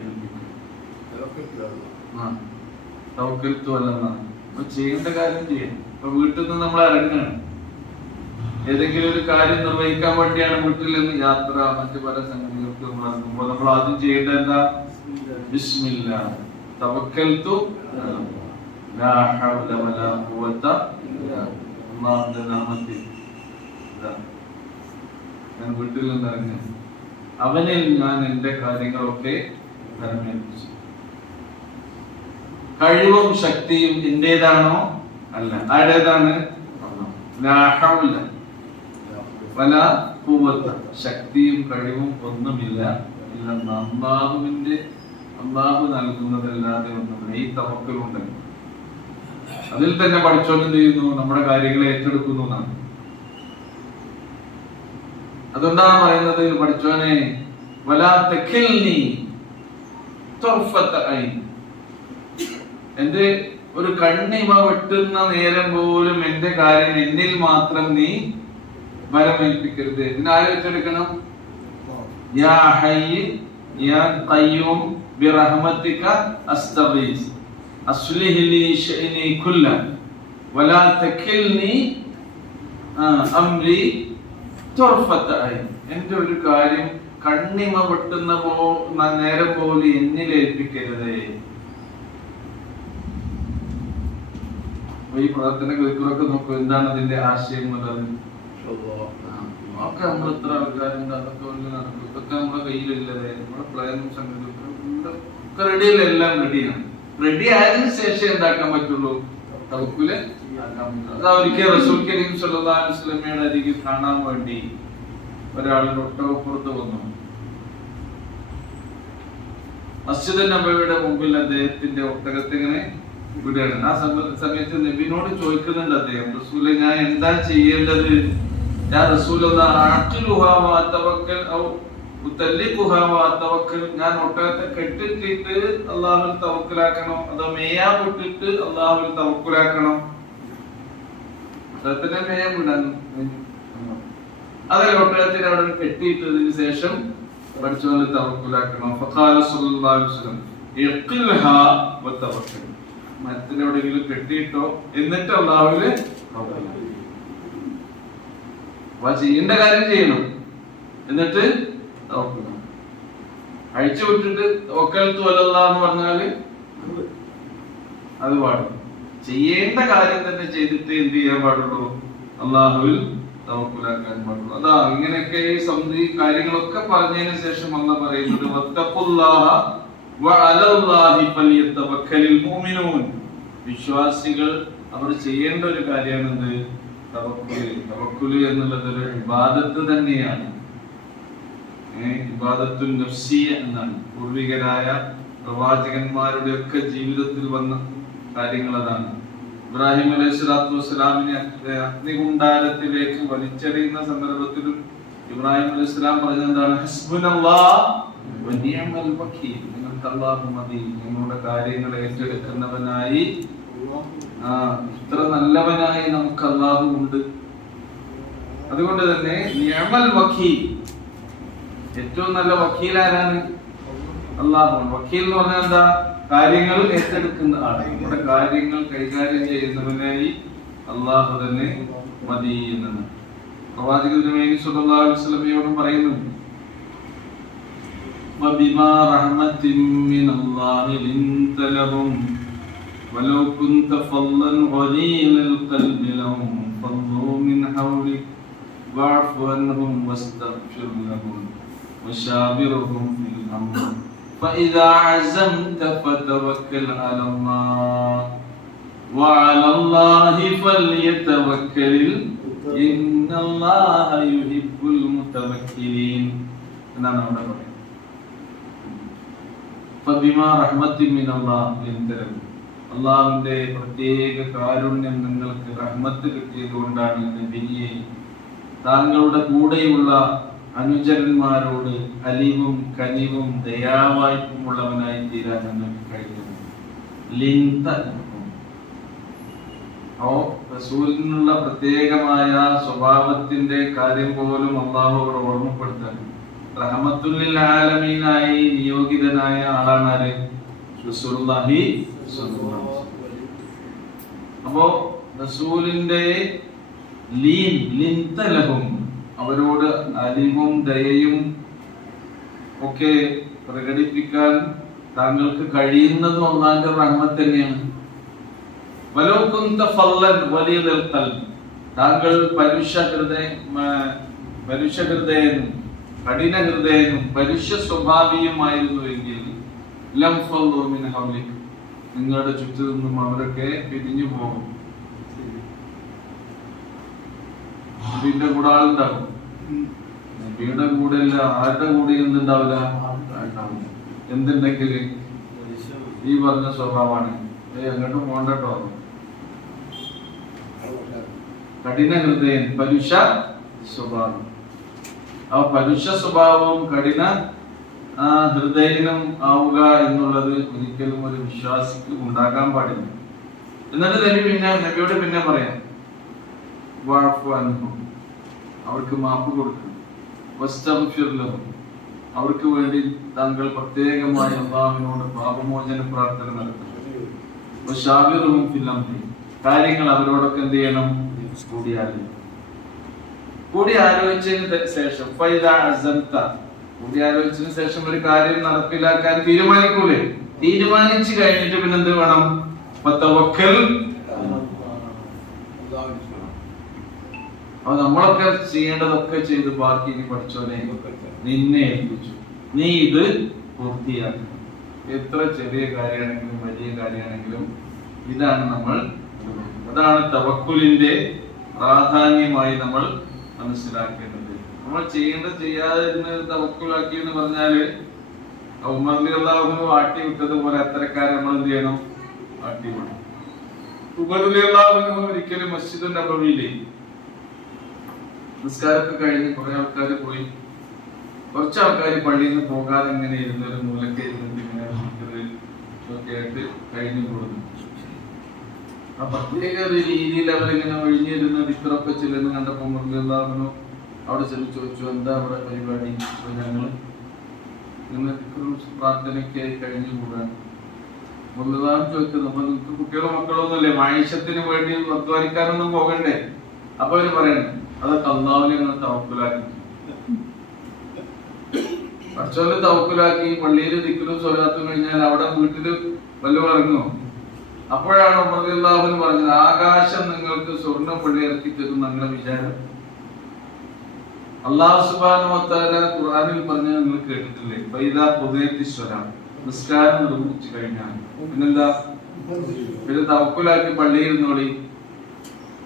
ഏൽപ്പിക്കുക. ചെയ്യേണ്ട കാര്യം ചെയ്യാം. ഇപ്പൊ വീട്ടിൽ നിന്ന് നമ്മൾ ഇറങ്ങുകയാണ്, ഏതെങ്കിലും ഒരു കാര്യം നിർവഹിക്കാൻ വേണ്ടിയാണ് വീട്ടിൽ നിന്ന് യാത്ര, മറ്റു പല സംഗതികൾക്ക് നമ്മൾ ഇറങ്ങുമ്പോൾ നമ്മൾ ആദ്യം ചെയ്യേണ്ട എന്താ? ബിസ്മില്ലാഹ് തവക്കൽതു ലാ ഹൗല വലാ ഖുവത ഇല്ലാ അല്ലാഹുവിന്റെ നാമത്തിൽ ഞാൻ വീട്ടിൽ നിന്ന് ഇറങ്ങി, അവനിൽ ഞാൻ എന്റെ കാര്യങ്ങളൊക്കെ ധർമ്മേൽപ്പിച്ചു. കഴിവും ശക്തിയും എന്റേതാണോ? അല്ല. ആരുടേതാണ്? ലാ ഹൗല വലാ ഖുവത, ശക്തിയും കഴിവും ഒന്നുമില്ല അല്ലാഹുവിന്റെ, അല്ലാഹു നൽകുന്നതല്ലാതെ ഒന്നുമില്ല. ഈ തവക്കലുണ്ടെങ്കിൽ അതിൽ തന്നെ പഠിച്ചോണ്ട് എന്ത് ചെയ്യുന്നു? നമ്മുടെ കാര്യങ്ങളെ ഏറ്റെടുക്കുന്നു എന്നാണ്. അതുകൊണ്ടാണ് പറയുന്നത് പഠിച്ചോനെ വലാ തകിൽനി തർഫത ഐൻ, എന്റെ ഒരു കണ്ണിമ വെട്ടുന്ന നേരം പോലും എന്റെ കാര്യം എന്നിൽ മാത്രം നീ വരമേൽപ്പിക്കരുത്. ഇതിനാരെ വെച്ചെടുക്കണം? യാ ഹയ്യ് യാ ഖയ്യൂം ബിറഹ്മതിക അസ്തഗീസ് അസ്ലിഹ് ലി ശഅനി കുല്ല വലാ തകിൽനി അംരി തർഫത ഐൻ, എന്റെ ഒരു കാര്യം കണ്ണിമ വെട്ടുന്ന നേരം പോലെ എന്നിൽ ഏൽപ്പിക്കരുത്. ഈ പ്രാർത്ഥന കേൾക്കുന്നൊക്കെ നോക്കൂ, എന്താണ് അതിന്റെ ആശയം എന്നുള്ളത്. ഒക്കെ നമ്മൾ എത്ര ആൾക്കാരുണ്ട്, അതൊക്കെ നടക്കും. ഇതൊക്കെ നമ്മുടെ കയ്യിലില്ലത്. നമ്മുടെ പ്ലാനും സംഗതിയൊക്കെ റെഡിയല്ല, എല്ലാം റെഡിയാണ്. റെഡി ആയതിനു ശേഷം എന്താക്കാൻ പറ്റുള്ളൂ? തവക്കുല് ആക്കാൻ പറ്റുള്ളൂ. അതാ ഒരിക്കൽ റസൂൽ കരീം സ്വല്ലല്ലാഹു അലൈഹി വസല്ലമയുടെ അരികിൽ കാണാൻ വേണ്ടി ഒരാൾ ഒട്ടകപ്പുറത്ത് വന്നു. മസ്ജിദ് നബവിയുടെ മുമ്പിൽ അദ്ദേഹത്തിന്റെ ഒട്ടകത്തെ ഇങ്ങനെ വിടുകയാണ്. ആ സമയത്ത് നബിനോട് ചോദിക്കുന്നുണ്ട് അദ്ദേഹം, റസൂലെ ഞാൻ എന്താ ചെയ്യേണ്ടത്? ഞാൻ ഞാൻ ഒട്ടകത്തെ കെട്ടിട്ടിട്ട് അള്ളാഹുവിൽ തവക്കുലാക്കണോ, അതോ മേയാൻ വിട്ടിട്ട് അള്ളാഹുവിൽ തവക്കുലാക്കണോ? ഒട്ടകത്തിനെ മേയാൻ വിടാൻ, അതല്ല ഒട്ടകത്തിനെ അവിടെ കെട്ടിയിട്ടതിന് ശേഷം പഠിച്ചോണ്ട് തവക്കുലാക്കണം. ഫഖാല സ്വല്ലല്ലാഹു അലൈഹി വസല്ലം ഇഖ്ൽഹാ വതവക്കൽ, മരത്തിന് എവിടെയെങ്കിലും കെട്ടിയിട്ടോ എന്നിട്ട് അള്ളാഹുവില് ചെയ്യേണ്ട കാര്യം ചെയ്യണം, എന്നിട്ട് അഴിച്ചു വിട്ടിട്ട് തവക്കൽതു അലല്ലാഹ് എന്ന് പറഞ്ഞാല് അത് പാടും. ചെയ്യേണ്ട കാര്യം തന്നെ ചെയ്തിട്ട് എന്ത് ചെയ്യാൻ പാടുള്ളൂ? അള്ളാഹുവിൽ തവക്കുലാക്കാൻ പാടുള്ളൂ. അതാ ഇങ്ങനെയൊക്കെ ഈ കാര്യങ്ങളൊക്കെ പറഞ്ഞതിന് ശേഷം അല്ലാഹ് പറയുന്നത് വത്തഖുല്ലാഹ വഅലല്ലാഹി ഫലിയതവക്കലിൽ മുഅ്മിനൂൻ, വിശ്വാസികൾ അവർ ചെയ്യേണ്ട ഒരു കാര്യമാണെന്ത്? തവക്കുൽ. തവക്കുൽ എന്നുള്ളത് ഒരു ഇബാദത്ത് തന്നെയാണ്. ഇബാദത്തുൻ നഫ്സിയ എന്നാണ്. പൂർവികരായ പ്രവാചകന്മാരുടെ ഒക്കെ ജീവിതത്തിൽ വന്ന കാര്യങ്ങൾ അതാണ്. ഇബ്രാഹിം അലൈഹി സ്വലാത്തു വസ്സലാമിനെ അഗ്നികുണ്ഡാരത്തിലേക്ക് വലിച്ചെറിയുന്ന സന്ദർഭത്തിലും ഇബ്രാഹിം അലൈഹി സ്വലാം പറഞ്ഞെന്താണ്? ഹസ്ബുനല്ലാഹ് വനിഅമൽ വകീൽ, നിങ്ങൾക്ക് അല്ലാഹു മതി, നിങ്ങളുടെ കാര്യങ്ങൾ ഏറ്റെടുക്കുന്നവനായി, ഇത്ര നല്ലവനായി നമുക്ക് അല്ലാഹു ഉണ്ട്. അതുകൊണ്ട് തന്നെ നിഅമൽ വകീൽ, ഏറ്റവും നല്ല വക്കീൽ ആരാണ്? അല്ലാഹു. വക്കീൽ എന്ന് പറഞ്ഞാൽ എന്താ? കാര്യങ്ങൾ ഏറ്റെടുക്കുന്ന ആള്, നമ്മുടെ കാര്യങ്ങൾ കൈകാര്യം ചെയ്യുന്നവനായി അല്ലാഹു തന്നെ മതി എന്നാണ്. പ്രവാചകൻ തിരുമേനി സ്വല്ലല്ലാഹു അലൈഹി വസല്ലമയോടും പറയുന്നുണ്ട്, وبما رحمة من الله لنت لهم ولو كنت فظا غليظ القلب لانفضوا من حولك واعف عنهم واستغفر لهم وشاورهم في الأمر فإذا عزمت فتوكل على الله وعلى الله فليتوكل إن الله يحب المتوكلين. എന്നാണ് അവിടെ പറയുന്നത്. ഫബിമാ റഹ്മത്തിൻ മിനല്ലാഹ് ലിൻതലം, അല്ലാഹുവിന്റെ പ്രത്യേക കാരുണ്യം നിങ്ങൾക്ക് റഹ്മത്ത് കിട്ടിയതുകൊണ്ടാണ് നബിയെ താങ്കളുടെ കൂടെയുള്ള അനുചരന്മാരോട് അലിവും കനിവും ദയാവായ്പുമുള്ളവനായി തീരാൻ നിങ്ങൾക്ക് കഴിയുന്നത്. റസൂലിനുള്ള പ്രത്യേകമായ സ്വഭാവത്തിന്റെ കാര്യം പോലും അല്ലാഹുവോട് ഓർമ്മപ്പെടുത്താൻ റഹ്മത്തുൽ ലിൽ ആലമീനായി നിയോഗിതനായ ആളാണ് ആര്? റസൂലുള്ളാഹി സ്വല്ലല്ലാഹു അലൈഹി വസല്ലം. അപ്പോ റസൂലിന്റെ ലിൻതലഹും, അവരോട് അലിവും ദയയും ഒക്കെ പ്രകടിപ്പിക്കാൻ താങ്കൾക്ക് കഴിയുന്നതും അല്ലാഹുവിന്റെ റഹ്മത്ത് തന്നെയാണ്. വലൗ കുന്ത ഫല്ലൻ വലിയൽ ഖൽബ്, താങ്കൾ പരുഷ ഹൃദയനും കഠിന ഹൃദയനും പരുഷ സ്വഭാവിയുമായിരുന്നുവെങ്കിൽ ലം ഫല്ലു മിൻ ഹൗലിക്, നിങ്ങളുടെ ചുറ്റും നിന്നും അവരൊക്കെ പിരിഞ്ഞു പോകും. നബിയുടെ കൂടെ ആളുണ്ടാകും, നബിയുടെ കൂടെ അല്ല ആരുടെ കൂടെ എന്തുണ്ടാവില്ല, എന്തുണ്ടെങ്കിൽ ഈ പറഞ്ഞ സ്വഭാവമാണ്. എങ്ങോട്ടും പോകണ്ടോ. കഠിന ഹൃദയൻ പരുഷ സ്വഭാവം. ആ പരുഷ സ്വഭാവവും കഠിന ഹൃദയനും ആവുക എന്നുള്ളത് ഒരിക്കലും ഒരു വിശ്വാസിക്ക് ഉണ്ടാകാൻ പാടില്ല. എന്നിട്ട് നബിയോട് പിന്നെ പറയാം, അവർക്ക് മാപ്പ് കൊടുക്കണം, അവർക്ക് വേണ്ടി താങ്കൾ പ്രത്യേകമായി അല്ലാഹുവിനോട് പാപമോചന പ്രാർത്ഥന നടത്തണം. കാര്യങ്ങൾ അവരോടൊക്കെ എന്ത് ചെയ്യണം, കൂടി ആലോചിച്ചതിന് ശേഷം കൂടിയാലോചിച്ചതിന് ശേഷം ഒരു കാര്യം നടപ്പിലാക്കാൻ തീരുമാനിക്കൂലേ, തീരുമാനിച്ചു കഴിഞ്ഞിട്ട് പിന്നെ എന്ത് വേണം, അപ്പൊ നമ്മളൊക്കെ ചെയ്യേണ്ടതൊക്കെ ചെയ്ത് ബാക്കി ഇനി പഠിച്ചോനെ നിന്നെ ഏൽപ്പിച്ചു, നീ ഇത് പൂർത്തിയാക്കണം. എത്ര ചെറിയ കാര്യമാണെങ്കിലും വലിയ കാര്യമാണെങ്കിലും ഇതാണ് നമ്മൾ, അതാണ് തവക്കുലിന്റെ പ്രാധാന്യമായി നമ്മൾ മനസ്സിലാക്കേണ്ടത്. നമ്മൾ ചെയ്യാതെ തവക്കുലാക്കി എന്ന് പറഞ്ഞാല് ഉമർ റളിയല്ലാഹു ആട്ടി വിട്ടതുപോലെ അത്തരക്കാരെ നമ്മൾ എന്ത് ചെയ്യണം, ആട്ടി വിടണം. ഉമർ റളിയല്ലാഹു ഒരിക്കലും മസ്ജിദുൻ നബവിയിലെ നിസ്കാരമൊക്കെ കഴിഞ്ഞ് കുറെ ആൾക്കാർ പോയി, കുറച്ച് ആൾക്കാർ പള്ളിയിൽ നിന്ന് പോകാതെ ഇങ്ങനെ ഇരുന്ന് ഒരു മൂലക്കെ ഇരുന്നിട്ട് ഇങ്ങനെ ഒക്കെ ആയിട്ട് കഴിഞ്ഞു പോകുന്നു. ആ പ്രത്യേക ഒരു രീതിയിൽ അവരിങ്ങനെ ഒഴിഞ്ഞിരുന്ന് ദിക്റൊക്കെ ചെല്ലുന്ന കണ്ടപ്പോൾ മുറുകെല്ലാവരും അവിടെ ചെന്ന് ചോദിച്ചു, എന്താ അവിടെ പരിപാടി? ഞങ്ങൾ ഇങ്ങനെ ദിക്റും പ്രാർത്ഥനയ്ക്കായി കഴിഞ്ഞു കൂടാണ്. മുറുകെല്ലാവരും ചോദിച്ചത്, അപ്പൊ നിങ്ങൾക്ക് കുട്ടികളും മക്കളും ഒന്നുമില്ലേ, മായിഷത്തിന് വേണ്ടി അധ്വാനിക്കാനൊന്നും പോകണ്ടേ? അപ്പൊ അവര് പറയണേ, അതൊക്കെ അല്ലാഹുവിനെ നിങ്ങൾ തവക്കുലാക്കി, പഠിച്ചോല് തവക്കുലാക്കി പള്ളിയിൽ ദിക്റും സ്വലാത്തും കഴിഞ്ഞാൽ അവിടെ വീട്ടില് വല്ലതും ഇറങ്ങുമോ? അപ്പോഴാണ് ഉമർ റളിയല്ലാഹു അൻഹു പറഞ്ഞത്, ആകാശം നിങ്ങൾക്ക് സ്വർണ്ണം പള്ളി ഇറക്കി തരും നിങ്ങളുടെ വിചാരം? അല്ലാഹു സുബ്ഹാനഹു വ തആല ഖുർആനിൽ പറഞ്ഞത് നിങ്ങൾ കേട്ടിട്ടില്ലേ? ഫൈദാ ഖുദിയത്തിസ് സ്വലാം, നിസ്കാരം നിർവഹിച്ചു കഴിഞ്ഞാൽ പിന്നെന്താ, പിന്നെ തവക്കുലാക്കി പള്ളിയിൽ ഇരുന്നോളി,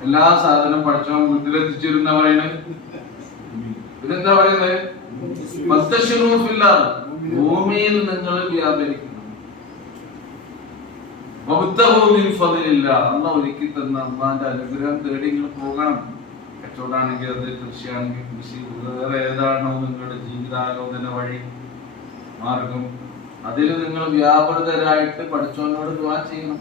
എല്ലാ സാധനം പഠിച്ചോ വീട്ടിലെത്തിച്ചിരുന്ന പറയുന്നത്. പിന്നെന്താ പറയുന്നത്, ഭൂമിയിൽ നിങ്ങൾ വ്യാപരിക്കണം, അള്ളാഹ് ഒരുക്കി തന്ന അള്ളാന്റെ അനുഗ്രഹം തേടി നിങ്ങൾ പോകണം. കച്ചവടമാണെങ്കിൽ അത്, കൃഷിയാണെങ്കിൽ കൃഷി, വേറെ ഏതാണോ നിങ്ങളുടെ ജീവിതാലോചന വഴി മാർഗം, അതിൽ നിങ്ങൾ വ്യാപൃതരായിട്ട് പഠിച്ചവനോട് ദുആ ചെയ്യണം.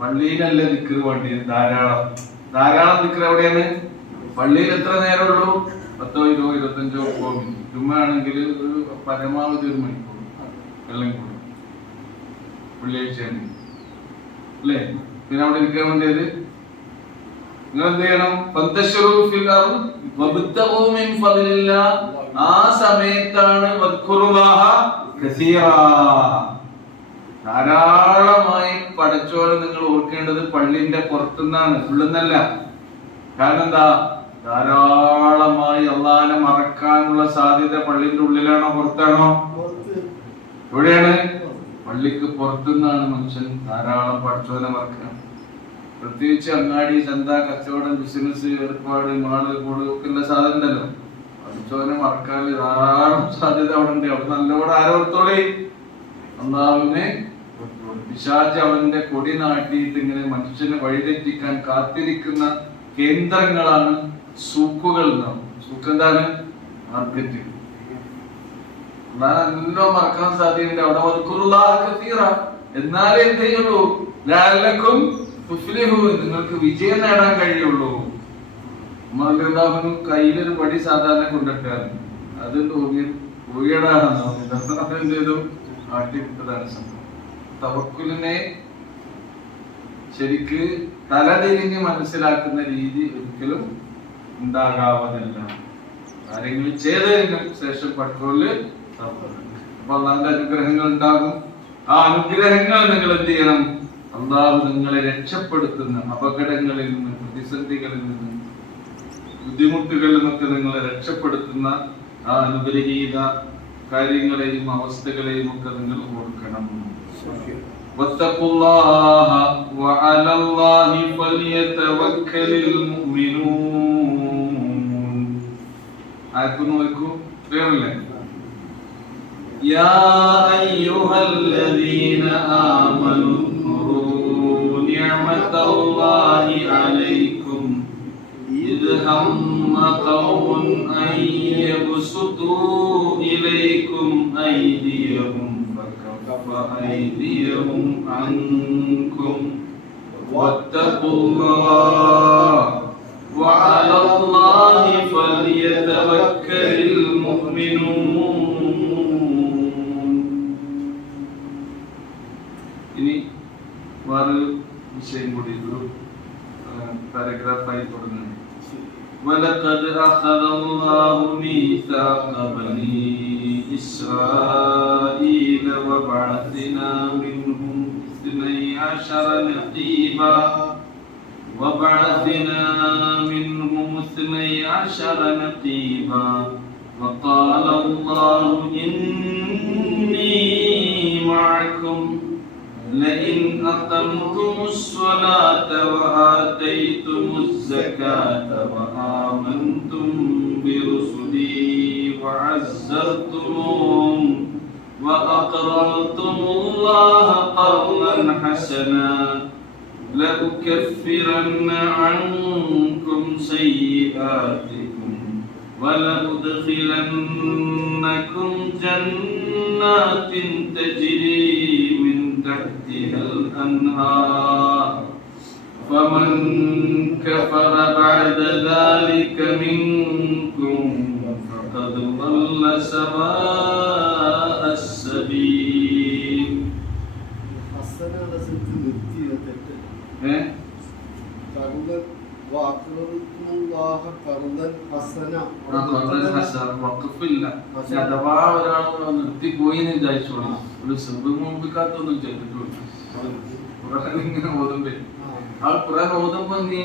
പള്ളിയിലല്ല ദിക്ർ വേണ്ടി, ധാരാളം ദിക്ർ എവിടെയാണ്? പള്ളിയിൽ എത്ര നേരമുള്ളൂ? 10, 20, 25 മിനിറ്റ്. ജുമയാണെങ്കിൽ ഒരു പരമാവധി 1 മണിക്കൂർ എല്ലാം കൂടും. വെള്ളിയാഴ്ച അല്ലേ? പിന്നെ അവിടെ ഇരിക്കാൻ വേണ്ടിയത് നിങ്ങൾ എന്ത് ചെയ്യണം? ഫന്തശിറൂ ഫിൽ അർദ് വബ്തഗൂ മിൻ ഫളില്ലാഹ്. ആ സമയത്താണ് വദ്കുറുല്ലാഹ കസീറാ, ധാരാളമായി പടച്ചോനെ നിങ്ങൾ ഓർക്കേണ്ടത് പള്ളിന്റെ പുറത്തുനിന്നാണ്, ഉള്ളുന്നല്ല. കാരണം എന്താ? ധാരാളമായി അള്ളാഹനെ മറക്കാനുള്ള സാധ്യത പള്ളിന്റെ ഉള്ളിലാണോ പുറത്താണോ? എവിടെയാണ്? പള്ളിക്ക് പുറത്തുനിന്നാണ് മനുഷ്യൻ ധാരാളം പടച്ചോനെ മറക്കുക. പ്രത്യേകിച്ച് അങ്ങാടി, ചന്ത, കച്ചവടം, ബിസിനസ്, ഏർപ്പാട്, മാള്, കൂട് ഒക്കെ ഉള്ള സാധനം ഉണ്ടല്ലോ. പടച്ചോനെ മറക്കാൻ ധാരാളം സാധ്യത അവിടെ ഉണ്ട്. അവിടെ നല്ലോണം ആരോർത്തോളി അള്ളാഹുവിനെ. പിശാച് അവന്റെ കൊടി നാട്ടിയിട്ട് ഇങ്ങനെ മനുഷ്യനെ വഴിതെറ്റിക്കാൻ കാത്തിരിക്കുന്ന കേന്ദ്രങ്ങളാണ് സൂക്കുകൾ. സൂക്ക് എന്താണ്? മാർക്കറ്റ്. നല്ലോ മറക്കാൻ സാധ്യതയുണ്ട് അവിടെ. വദ്കുറുല്ലാഹ കസീറ. എന്നാലേ എന്ത് ചെയ്യുള്ളൂ? ലഅല്ലക്കും തുഫ്ലിഹൂൻ, നിങ്ങൾക്ക് വിജയം നേടാൻ കഴിയുള്ളൂ. ഉമർ കയ്യിലൊരു പടി സാധാരണ കൊണ്ടിട്ടായിരുന്നു. അത് തോന്നി പോയിടാണെന്ന് തോന്നി. എന്ത് ചെയ്തു? ആട്ടിവിട്ടതാണ് സംഭവം. തവക്കുലിനെ ശരിക്ക് തലതിരിഞ്ഞ് മനസ്സിലാക്കുന്ന രീതി ഒരിക്കലും ഉണ്ടാകാവതല്ല. കാര്യങ്ങൾ ചെയ്തതിന് ശേഷം പട്രോളില് അപ്പൊ അള്ളാഹുവിന്റെ അനുഗ്രഹങ്ങൾ ഉണ്ടാകും. ആ അനുഗ്രഹങ്ങൾ നിങ്ങൾ എന്ത് ചെയ്യണം? അള്ളാഹു നിങ്ങളെ രക്ഷപ്പെടുത്തുന്ന അപകടങ്ങളിൽ നിന്ന്, പ്രതിസന്ധികളിൽ നിന്ന്, ബുദ്ധിമുട്ടുകളിൽ നിന്നൊക്കെ നിങ്ങളെ രക്ഷപ്പെടുത്തുന്ന ആ അനുഗ്രഹീത കാര്യങ്ങളെയും അവസ്ഥകളെയും ഒക്കെ നിങ്ങൾ ഓർക്കണം. വത്തഖുല്ലാഹ വഅലല്ലാഹി ഫലിയതവക്കലിൽ മുഅ്മിനൂൻ. ആയത്തൊന്ന് നോക്കൂ, ക്ലിയറല്ലേ? യാ അയ്യുഹല്ലദീന ആമനൂ اذكروا نعمة الله عليكم إذ هم قوم أن يبسطوا إليكم أيديهم فكف أيديهم عنكم واتقوا الله وعلى الله فليتوكل المؤمنون. ഇനി വേറൊരു വിഷയം കൂടി, ഒരു പാരഗ്രാഫായി തുടങ്ങുന്നു. وَلَقَدْ أَخَذَ اللَّهُ مِيثَاقَ بَنِي إِسْرَائِيلَ وَبَعَثْنَا مِنْهُمْ 12 نقيبا وقال الله إني معكم لئن أقمتم الصلاة وآتيتم الزكاة وآمنتم برسلي وعزرتموهم وأقرضتم الله قرضا حسنا لأكفرن عنكم سيئاتكم ولأدخلنكم جنات تجري من تحتها الأنهار فمن كفر بعد ذلك منكم فقد ضل سواء السبيل. അഥവാ ഒരാൾ നിർത്തിപ്പോയി എന്ന് വിചാരിച്ചോളൂ, ഒരു മുമ്പിക്കാത്തൊന്നും ചെയ്തിട്ടുണ്ട്. ഇങ്ങനെ ഓതുമ്പോ ആ ഖുർആൻ ഓതുമ്പോ നീ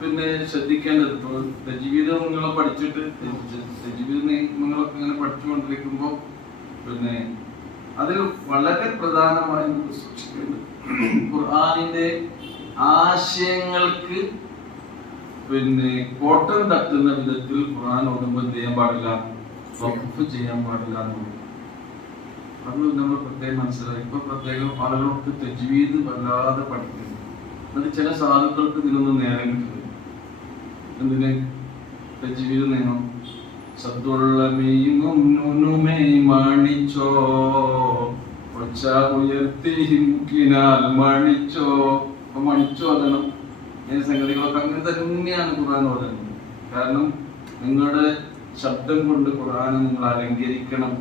പിന്നെ ശ്രദ്ധിക്കേണ്ടത്, ഇപ്പൊ തജ്വീദ് നിങ്ങളെ പഠിച്ചിട്ട് തജ്വീദ് നിങ്ങളൊക്കെ ഇങ്ങനെ പഠിച്ചുകൊണ്ടിരിക്കുമ്പോ പിന്നെ അതിൽ വളരെ പ്രധാനമായി സൂക്ഷിക്കേണ്ടത് ഖുർആനിന്റെ ആശയങ്ങൾക്ക് പിന്നെ കോട്ടം തട്ടുന്ന വിധത്തിൽ ഖുർആൻ ഓതുമ്പോൾ ചെയ്യാൻ പാടില്ല, വഖഫ് ചെയ്യാൻ പാടില്ല എന്നുള്ളത് അത് നമ്മൾ പ്രത്യേകം മനസ്സിലാക്കി. ഇപ്പൊ പ്രത്യേകം ആളുകൾക്ക് തജ്വീദ് വല്ലാതെ പഠിക്കുന്നു. അത് ചില സാധുക്കൾക്ക് ഇതിനൊന്നും നേരം കിട്ടുന്നു. എന്തിന് തജ്വീദ് നിയമം സദ്ദുള്ള മെയ്യും മാണിച്ചോ ഒച്ച ഉയർത്തി ഹിംകിനാൽ മണിച്ചോ മണിച്ചോ അതണം. ഇങ്ങനെ സംഗതികളൊക്കെ അങ്ങനെ തന്നെയാണ് ഖുർആൻ ഓതുന്നത്. കാരണം നിങ്ങളുടെ ശബ്ദം കൊണ്ട് ഖുർആനെ നിങ്ങൾ അലങ്കരിക്കണം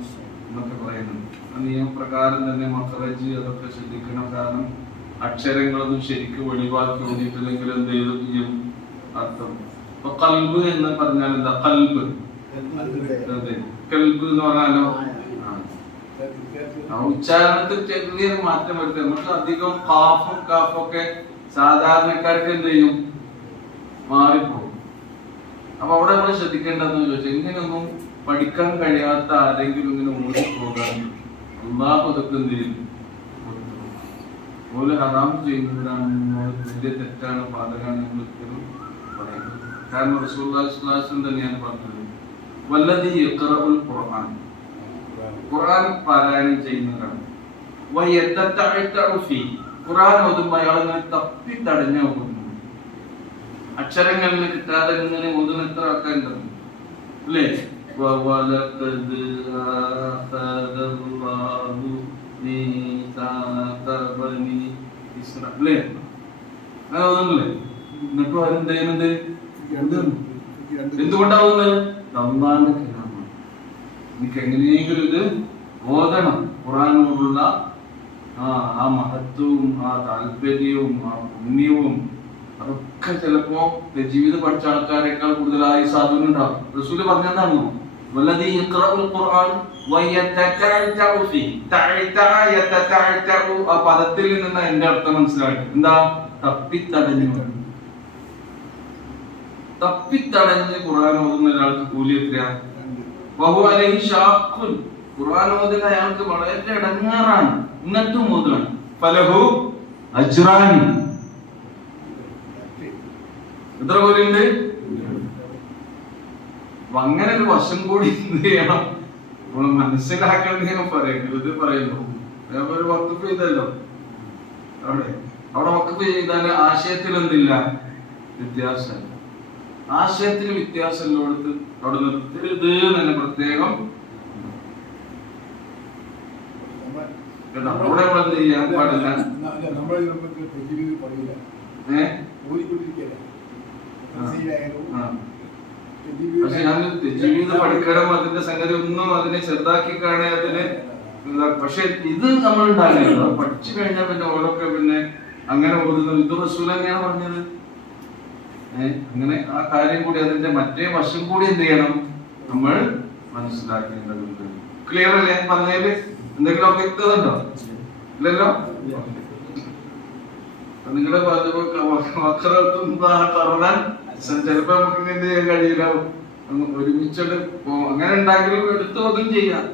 എന്നൊക്കെ പറയുന്നുണ്ട്. ആ നിയമപ്രകാരം തന്നെ മഖറജ് അതൊക്കെ ശ്രദ്ധിക്കണം. കാരണം അക്ഷരങ്ങളൊന്നും ശരിക്കും ഒഴിവാക്കി ഓതിയിട്ടില്ലെങ്കിൽ എന്ത് ചെയ്യും, അർത്ഥം. അപ്പൊ ഖൽബ് എന്ന് പറഞ്ഞാൽ എന്താ? ഖൽബ്, കൽബ് എന്ന് പറഞ്ഞാലോ ഉച്ചാരണത്തിൽ ചെറിയൊരു മാറ്റം വരുത്തുക. നമുക്ക് അധികം കാഫും കാഫൊക്കെ സാധാരണക്കാർക്ക് എന്ത് ചെയ്യും? മാറിപ്പോകും. അപ്പൊ അവിടെ നമ്മൾ ശ്രദ്ധിക്കേണ്ടതെന്ന് ചോദിച്ചാൽ, ഇങ്ങനെയൊന്നും പഠിക്കാൻ കഴിയാത്ത ആരെങ്കിലും ഇങ്ങനെ ഓടിപ്പോകാൻ അള്ളാഹു അതൊക്കെ എന്ത് ചെയ്യും? ഓല് ഹറാം ചെയ്യുന്നതിനാണ്, വലിയ തെറ്റാണ്, പാതകാണ് ഒരിക്കലും പറയുന്നത്. കാരണം റസൂലുള്ളാഹി സ്വല്ലല്ലാഹു അലൈഹി വസല്ലം തന്നെയാണ് പറഞ്ഞത്, വല്ലദീ യഖറഉൽ ഖുർആൻ, ഖുർആൻ പാരായണം ചെയ്യുന്നതാണ്, വയതതഅതഉ ഫീ, ഖുർആൻ ഓതുമ്പോൾ അയാൾ ഇങ്ങനെ തപ്പി തടഞ്ഞു പോകുന്നു, അക്ഷരങ്ങളിൽ കിട്ടാതെ ഇങ്ങനെ ഓതുന്ന എത്ര ആൾക്കാരുണ്ടാവും അല്ലേ? വലഖദ് ആഖദല്ലാഹു മീസാഖ ബനീ ഇസ്രാഈൽ അല്ലേ? അങ്ങനെ ഓതുന്നില്ലേ? എന്നിട്ട് അവരെന്ത് ചെയ്യുന്നുണ്ട്? എന്തുകൊണ്ടാവുന്നത്? അല്ലാഹുവിന്റെ കലാമാണ്. എനിക്ക് എങ്ങനെയെങ്കിലും ഇത് ഓതണം. ഖുർആനോടുള്ള ആ മഹത്വവും ആ താല്പര്യവും ആ പുണ്യവും അതൊക്കെ ചിലപ്പോ ജീവിതം പഠിച്ച ആൾക്കാരെക്കാൾ കൂടുതലായി സാധുണ്ടാവും. റസൂല് പറഞ്ഞെന്താണോ? വല്ലദീ യഖറഉൽ ഖുർആൻ വയതതഅതഉ ഫീ, തഅതഅ യതതഅതഉ, ആ പദത്തിൽ നിന്ന് എന്റെ അർത്ഥം മനസ്സിലായി. എന്താ? തപ്പിത്തടഞ്ഞു. തപ്പിത്തടഞ്ഞ് ഖുർആൻ ഓതുന്ന ഒരാൾക്ക് കൂലി എത്രയാ? വഹു അലൈഹി ഷാഖുൻ, ഖുർആൻ ഓതുന്ന അയാൾക്ക് വളരെ ഇടങ്ങാറാണ്, എന്നിട്ടും ഓതുകയാണ്. ഫലഹു അജ്റാനി, എത്ര കൂലിയുണ്ട്? അങ്ങനെ ഒരു വശം കൂടി എന്ത് ചെയ്യണം? നമ്മൾ മനസ്സിലാക്കണം. പറയരുത് പറയുന്നു ഒരു വഖഫ് ചെയ്തല്ലോ, അവിടെ വഖഫ് ചെയ്താൽ ആശയത്തിൽ എന്തില്ല? വ്യത്യാസമില്ല. ആശയത്തിന് വ്യത്യാസമുള്ളടത്ത് അവിടെ നിർത്തരുത് തന്നെ പ്രത്യേകം അവിടെ എന്ത് ചെയ്യാൻ പാടില്ല. പക്ഷെ ഞാൻ ജീവിതം പഠിക്കണം, അതിന്റെ സംഗതി ഒന്നും അതിനെ ചെറുതാക്കി കാണേ അതിന്. പക്ഷെ ഇത് നമ്മൾ ഉണ്ടാകില്ല. പഠിച്ചു കഴിഞ്ഞാൽ പിന്നെ ഓരോക്കെ പിന്നെ അങ്ങനെ ഓതുന്നത്. ഇത് റസൂൽ തന്നെയാണ് പറഞ്ഞത്. അങ്ങനെ ആ കാര്യം കൂടി, അതിന്റെ മറ്റേ വശം കൂടി എന്ത് ചെയ്യണം? നമ്മൾ മനസ്സിലാക്കേണ്ടതുണ്ട്. ക്ലിയർ അല്ലേ പറഞ്ഞതില്? എന്തെങ്കിലും ഒക്കെ വ്യക്തതയുണ്ടോ? ഇല്ലല്ലോ? നിങ്ങളുടെ ചിലപ്പോ നമുക്ക് എന്ത് ചെയ്യാൻ കഴിയില്ല, ഒരുമിച്ചിട്ട് അങ്ങനെ ഉണ്ടെങ്കിലും എടുത്തു അതും ചെയ്യാം.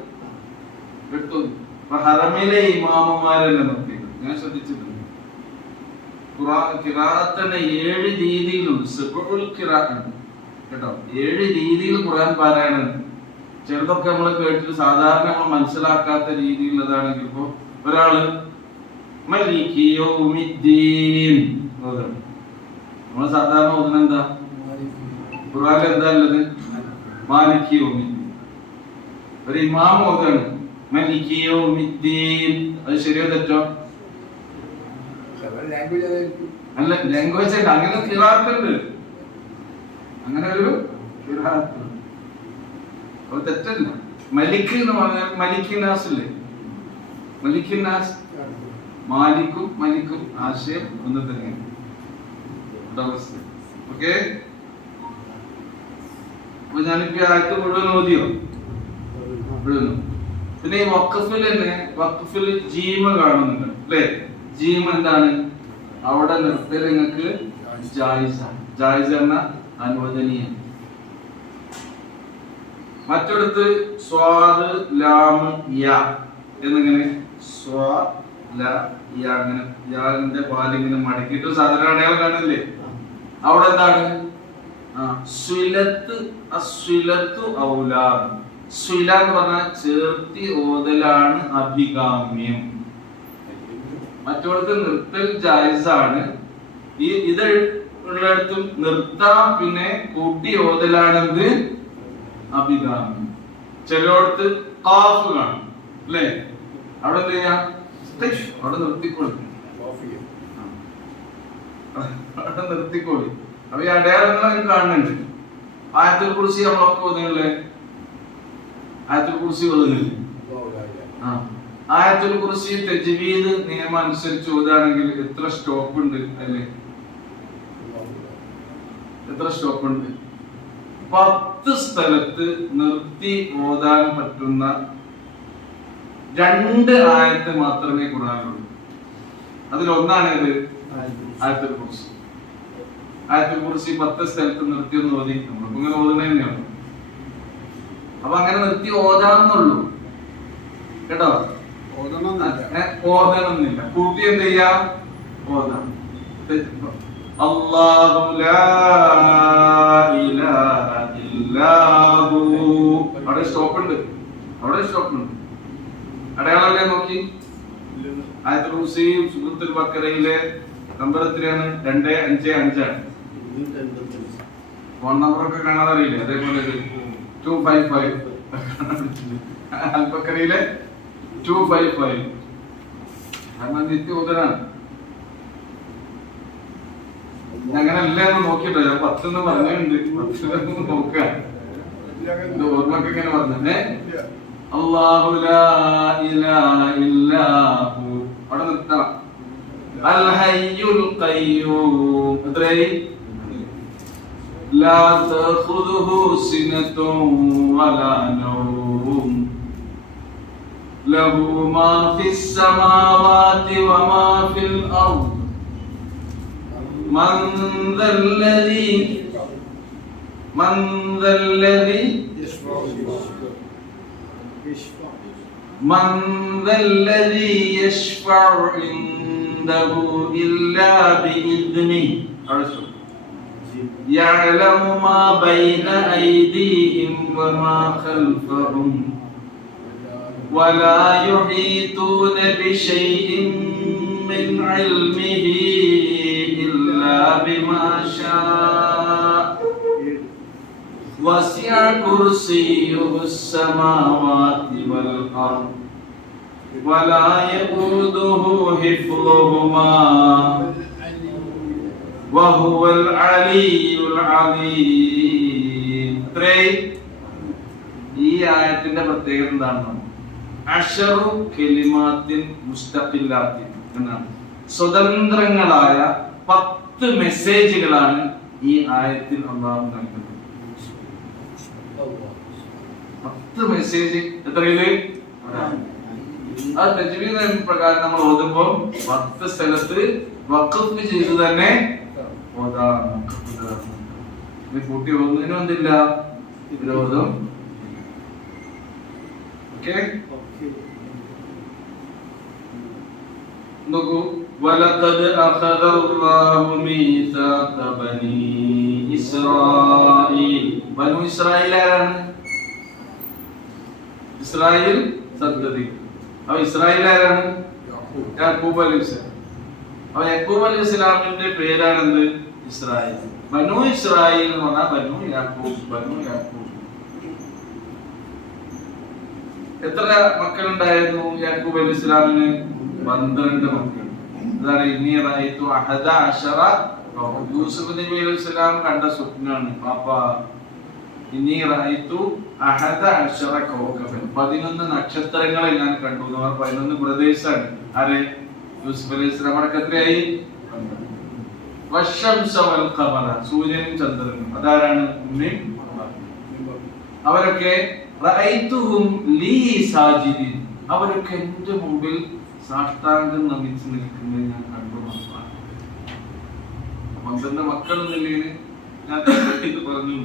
എടുത്തു ഹറമിലെ ഇമാമന്മാരെല്ലാം നിർത്തി ഞാൻ ശ്രദ്ധിച്ചിട്ടുണ്ട്. ഖിറാഅത്തിന് 7 രീതിയിലുണ്ട്. സബഉൽ ഖിറാഅത്ത് കേട്ടോ, 7 രീതിയിൽ ഖുർആൻ പാരായണം. ചിലതൊക്കെ നമ്മൾ കേട്ടിട്ട് സാധാരണ നമ്മൾ മനസ്സിലാക്കാത്ത രീതിയിലുള്ളതാണെങ്കിൽ, ഇപ്പൊ ഒരാള് മലികി യൗമിദ്ദീൻ നമ്മൾ സാധാരണ ഓതുന്നത് എന്താ? ഖുർആനിൽ എന്താ ഉള്ളത്? മാലികി യൗമിദ്ദീൻ. ഒരു ഇമാം ഓതാണ് മലികി യൗമിദ്ദീൻ. അത് ശരിയോ തെറ്റോ? അല്ല, ലാംഗ്വേജ് അല്ല, അങ്ങനെ ഖിറാഅത്ത് ഉണ്ട്. അങ്ങനെ ഒരു ഖിറാഅത്ത് അത് തെറ്റല്ല. മലിക് എന്ന് പറഞ്ഞാൽ മലിക്കിനാസ് ഇല്ലേ? മലിക്കിനാസ്, മാലിക്കും മലിക്കും ആശയം ഒന്ന് തന്നെയാണ്. ഓക്കെ, അപ്പൊ ഞാനിപ്പോ ആയത്ത് മുഴുവൻ ഓതിയോ? പിന്നെ ഈ വഖഫിൽ തന്നെ, വഖഫിൽ ജീമ കാണുന്നുണ്ട് അല്ലേ? ജീമ എന്താണ്? അവിടെ നിർത്തൽ നിങ്ങൾക്ക് ജായിസാണ്. ജായിസ് എന്ന അനുവദനീയം. മറ്റൊടുത്ത് സ്വാദ് ലാം യാ എന്നിങ്ങനെ സ്വാ ല യാ, അങ്ങനെ യാന്റെ പാലിങ്ങനെ മടക്കിയിട്ട് സാധാരണ അടയാളം കാണില്ലേ? അവിടെ എന്താണ്? സ്വിലത്ത്, അസ്വിലത്തു ഔലാ. സ്വില എന്ന് പറഞ്ഞാൽ ചേർത്തി ഓതലാണ് അഭികാമ്യം. മറ്റോടത്ത് നിർത്തൽ ജായിസാണ്. ഈ ഇത് ഉള്ളിടത്തും നിർത്താം, പിന്നെ കൂട്ടി ഓതലാണെന്ത്? അഭികാമ്യം. ചിലയിടത്ത് ഖാഫ് കാണും അല്ലേ? അവിടെ എന്ത് ചെയ്യാം? അവിടെ നിർത്തിക്കൊള്ളു, അവിടെ നിർത്തിക്കൊള്ളു. അപ്പൊ ഈ അടയാളങ്ങൾ കാണുന്നുണ്ട്. ആയത്തുൽ കുർസി നമ്മളൊക്കെ ഓതുന്നില്ലേ? ആയത്തുൽ കുർസി ഓതുന്നില്ലേ? ആയത്തുൽ കുർസി തജ്വീദ് നിയമം അനുസരിച്ച് ഓതാണെങ്കിൽ എത്ര സ്റ്റോപ്പ് ഉണ്ട് അല്ലേ? എത്ര സ്റ്റോപ്പ് ഉണ്ട്? 10 സ്ഥലത്ത് നിർത്തി ഓതാൻ പറ്റുന്ന 2 ആയത്ത് മാത്രമേ ഖുർആനിലുള്ളൂ. അതിലൊന്നാണ് ഇത് ആയത്തുൽ കുർസി. ആയത്തുൽ കുർസി 10 സ്ഥലത്ത് നിർത്തി ഒന്ന് ഓതി. നമ്മളിപ്പോ ഇങ്ങനെ ഓതുന്നത് തന്നെയാണ്. അപ്പൊ അങ്ങനെ നിർത്തി ഓതാന്നുള്ളൂ കേട്ടോ. ഓതണമെന്നില്ല. കൂട്ടി എന്ത് ചെയ്യാ? ഓതാം. അല്ലാഹു ലാ ഇലാഹ ഇല്ലാഹു. അവിടെ സ്റ്റോപ്പ് ഉണ്ട്. അടയാളല്ലേ നോക്കി. ആയത്തുൽ കുർസി സൂറത്തുൽ ബഖറയിലെ നമ്പർ എത്രയാണ്? 255 ആണ്. ഫോൺ നമ്പറൊക്കെ കാണാൻ അറിയില്ലേ? അതേപോലെ 255 അൽ ബഖറയിലെ 255. കാരണം നിത്യോദനാണ്. അങ്ങനെ എല്ലാം നോക്കിട്ടോ. ഞാൻ 10 പറഞ്ഞിട്ടുണ്ട്. 10 നോക്കുക. ഓർമ്മക്ക് ഇങ്ങനെ പറഞ്ഞേ. അല്ലാഹു ലാ ഇലാഹ ഇല്ലാഹു. അവിടെ നിർത്തണം. അൽ ഹയ്യുൽ ഖയ്യൂം. എത്രയായി? ലാ തഖുദുഹു സിനത്തുൻ വലാ നൗം ലഹു മാ ഫിസ് സമാവാതി വമാ ഫിൽ അർദ് من ذا الذي يشفع عنده إلا بإذنه يعلم ما بين أيديهم وما خلفهم ولا يحيطون بشيء من علمه إلا بما شاء وسع كرسيه السماوات والأرض ولا يؤوده حفظهما وهو العلي العظيم. ഈ ആയത്തിന്റെ പ്രത്യേകത എന്താണ്? അശറു കലിമാത്തിൻ മുസ്തഖില്ലാത്തിൻ എന്നാണ്. സ്വതന്ത്രങ്ങളായ 10 മെസ്സേജുകളാണ് ഈ ആയത്തിൽ അല്ലാഹു നൽകുന്നത്. 10 മെസ്സേജ്. എത്രയില്? അത് തജ്വീദ് പ്രകാരം നമ്മൾ ഓതുമ്പോ 10 സ്ഥലത്ത് വഖഫ് ചെയ്ത് തന്നെ ഓതാം. ഇത് കൂട്ടി ഒന്നിനും എന്തില്ല വിരോധം. ഓക്കേ. നോക്കൂ. വലഖദ് അഖദല്ലാഹു മീസാഖ ബനീ ഇസ്രായീൽ. ബനൂ ഇസ്രായീൽ ആരാണ്? ഇസ്രായേൽ സന്തതി. അപ്പൊ ഇസ്രായേൽ ആരാണ്? യാക്കൂബ് അലൈഹിസ്സലാം. അപ്പൊ യാക്കൂബ് അലൈഹിസ്സലാമിന്റെ പേരാണെന്ത്? ഇസ്രായേൽ. ബനൂ ഇസ്രായേൽ എന്ന് പറഞ്ഞാൽ ബനൂ യാക്കൂബ്. എത്ര മക്കളുണ്ടായിരുന്നു യാക്കൂബ് അലൈഹിസ്സലാമിന്? 12 മക്കൾ. അതാണ് ഇന്നി റഅയ്തു 11. യൂസുഫ് നബി അലൈഹിസ്സലാം കണ്ട സ്വപ്നമാണ്. പാപ്പ ഇന്നി റഅയ്തു 11 കൗകബൻ. 11 നക്ഷത്രങ്ങളെ ഞാൻ കണ്ടു. 11 ബ്രദേഴ്സാണ്. ആരെ? യൂസുഫ് അലൈഹിസ്സലാം. അവിടെ എത്രയായി? വശംസ വൽ ഖമറ. സൂര്യനും ചന്ദ്രനും. അതാരാണ്? അവരൊക്കെ റഅയ്തുഹും ലീ സാജിദീൻ. അവരൊക്കെ എന്റെ മുമ്പിൽ സാഷ്ടാംഗം നമിച്ച് നിൽക്കുന്നത് ഞാൻ കണ്ടു. 12 മക്കൾ എന്നില്ലെങ്കിൽ ഞാൻ ഇത് പറഞ്ഞു.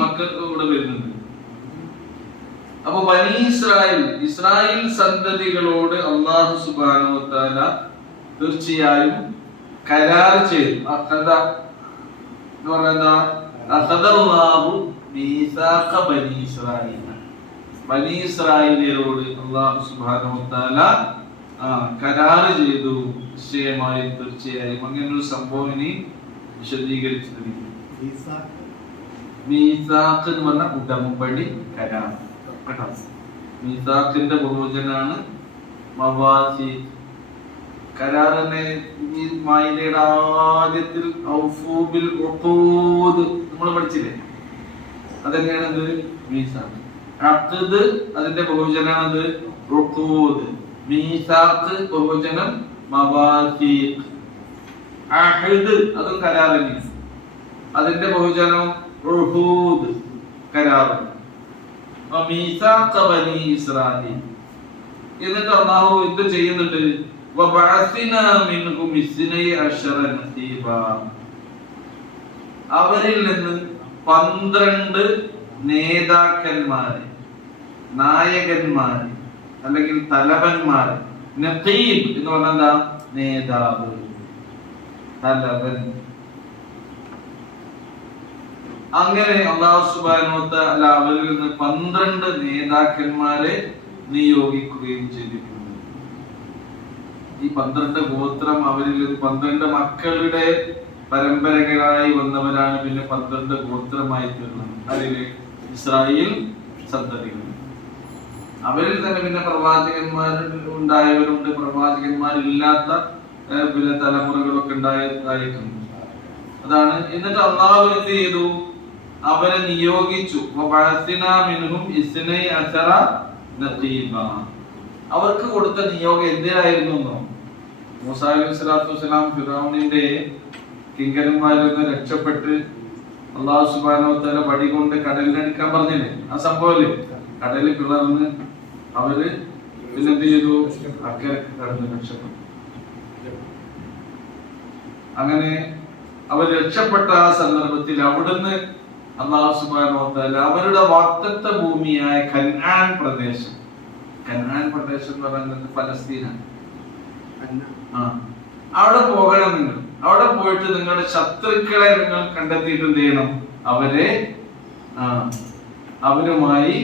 മക്കൾക്ക് കൂടെ വരുന്നുണ്ട്. അപ്പൊ ബനീ ഇസ്രായേൽ, ഇസ്രായേൽ സന്തതികളോട് അല്ലാഹു സുബ്ഹാനഹു വ തആല തീർച്ചയായും കരാർ ചെയ്തു. അഖദ എന്ന് പറഞ്ഞാൽ അഖദല്ലാഹു മീസാഖ ബനീ ഇസ്രായേൽ. ബനീ ഇസ്രായേലിയരോട് അല്ലാഹു സുബ്ഹാനഹു വ തആല കരാർ ചെയ്തു. നിശ്ചയമായും തീർച്ചയായും അങ്ങനെ ഒരു സംഭവം ഇനി വിശദീകരിച്ചിട്ടുണ്ട്. മീസാഖ് എന്ന് പറഞ്ഞ ഉടമ്പടി കരാർ. മീസാഖിന്റെ ബഹുവചനാണ് മവാസീഖ്. കരാർ തന്നെ ഈ മായിദയുടെ ആദ്യത്തിൽ ഔഫൂ ബിൽ ഉഖൂദ് നമ്മൾ പഠിച്ചില്ലേ? അതെന്നെയാണ് ഇത് മീസാഖ്. അഖ്ദ് അതിന്റെ ബഹുവചനാണ് ഉഖൂദ്. മീസാഖ് ബഹുവചനം മവാസീഖ്. അഹ്ദ് അതും കരാർ തന്നെയാണ്. അതിന്റെ ബഹുജനം ഉഹൂദ്, കരാർ. മീസാഖ ബനി ഇസ്രായീൽ. എന്നിട്ട് അല്ലാഹു ഇത് ചെയ്യുന്നുണ്ട്. വബഅസ്നാ മിൻഹും 12 നസീബാ. അവരിൽ നിന്ന് 12 നേതാക്കന്മാരെ, നായകന്മാരെ, അല്ലെങ്കിൽ തലവന്മാരെ. നഖീബ് എന്ന് പറഞ്ഞാൽ എന്താ? നേതാവ്, തലവൻ. അങ്ങനെ അല്ലാഹു സുബ്ഹാനഹു വ തആല അവരിൽ നിന്ന് 12 നേതാക്കന്മാരെ നിയോഗിക്കുകയും ചെയ്തിട്ടുണ്ട്. ഈ 12 ഗോത്രം, അവരിൽ 12 മക്കളുടെ പരമ്പരകളായി വന്നവരാണ് പിന്നെ 12 ഗോത്രമായി തീർന്നത്. അതില് ഇസ്രായേൽ സന്തതികൾ. അവരിൽ തന്നെ പിന്നെ പ്രവാചകന്മാർ ഉണ്ടായവരുണ്ട്, പ്രവാചകന്മാരില്ലാത്ത പിന്നെ തലമുറകളൊക്കെ ഉണ്ടായതായിട്ടുണ്ട്. അതാണ്. എന്നിട്ട് അല്ലാഹു എന്ത് ചെയ്തു? അവരെ നിയോഗിച്ചു. അവർക്ക് കൊടുത്ത നിയോഗം എന്തിനായിരുന്നു? മൂസാ അലൈഹി സ്വലാത്തു വസ്സലാം ഫിറഔനിന്റെ കിങ്കരന്മാരിൽ നിന്ന് രക്ഷപ്പെട്ട് അല്ലാഹു സുബ്ഹാനഹു വ തആല വടി കൊണ്ട് കടലിനടിക്കാൻ പറഞ്ഞില്ലേ? ആ സംഭവല്ലേ? കടലിൽ പിളർന്ന് അവര് പിന്നെന്ത് ചെയ്തു? അക്കരെ കടന്ന് രക്ഷപ്പെട്ടു. അങ്ങനെ അവർ രക്ഷപ്പെട്ട ആ സന്ദർഭത്തിൽ അവിടുന്ന് അല്ലാഹു സുബ്ഹാനഹു വ തആല അവരുടെ വാഗ്ദത്ത ഭൂമിയായ കനാൻ പ്രദേശം, കനാൻ പ്രദേശം എന്ന് പറയുന്നത് പലസ്തീനാണ്. അവിടെ പോകണം നിങ്ങൾ. അവിടെ പോയിട്ട് നിങ്ങളുടെ ശത്രുക്കളെ നിങ്ങൾ കണ്ടെത്തിയിട്ട് എന്ത് ചെയ്യണം? അവരുമായി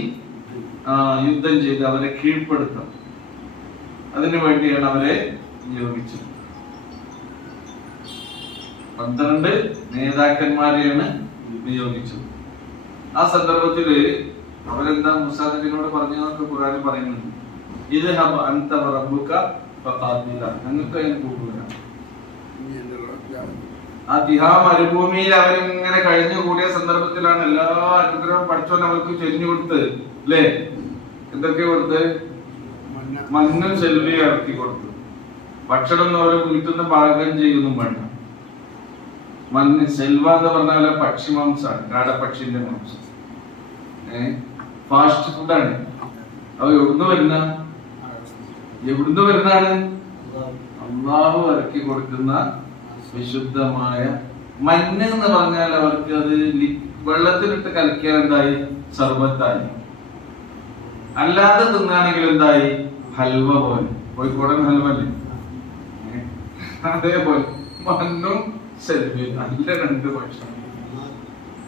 യുദ്ധം ചെയ്ത് അവരെ കീഴ്പ്പെടുത്തണം. അതിനു വേണ്ടിയാണ് അവരെ നിയോഗിച്ചത്. 12 നേതാക്കന്മാരെയാണ് നിയോഗിച്ചത്. ആ സന്ദർഭത്തില് അവരെന്താ മൂസാ നബിയോട് പറഞ്ഞതൊക്കെ ഖുർആനിൽ പറയുന്നുണ്ട്. ഇദ്ഹബ് അൻത വറബ്ബുക ഫഖാതില. നിങ്ങൾക്ക് അതിന് പോകൂല. ആ തിഹാ മരുഭൂമിയിൽ അവരിങ്ങനെ കഴിഞ്ഞു കൂടിയ സന്ദർഭത്തിലാണ് എല്ലാ അനുഗ്രഹവും പഠിച്ചോൻ അവർക്ക് ചൊരിഞ്ഞു കൊടുത്തത്. അല്ലേ? എന്തൊക്കെ കൊടുത്ത്? മണ്ണും സെൽവിയും ഇറക്കി കൊടുത്തു. ഭക്ഷണം അവർ വീട്ടിൽ നിന്ന് പാകം ചെയ്യുന്നു വേണ്ട. മണ്ണ് സെൽവ എന്ന് പറഞ്ഞാൽ പക്ഷിമാംസാണ്, കാടപ്പക്ഷിന്റെ മാംസം. ഫാസ്റ്റ് ഫുഡാണ്. അവ എവിടുന്ന് വരുന്നതാണ്? അല്ലാഹു ഇറക്കി കൊടുക്കുന്ന വിശുദ്ധമായ മണ്ണ് എന്ന് പറഞ്ഞാൽ അവർക്ക് അത് വെള്ളത്തിലിട്ട് കലക്കിയാൽ എന്തായി? സർബത്തായി. അല്ലാതെ തിന്നാണെങ്കിൽ എന്തായി? ഹൽവ പോലെ. കോഴിക്കോടൻ ഹൽവ അല്ലേ? അതേപോലെ മണ്ണും സെൽവിയും നല്ല 2 ഭക്ഷണം.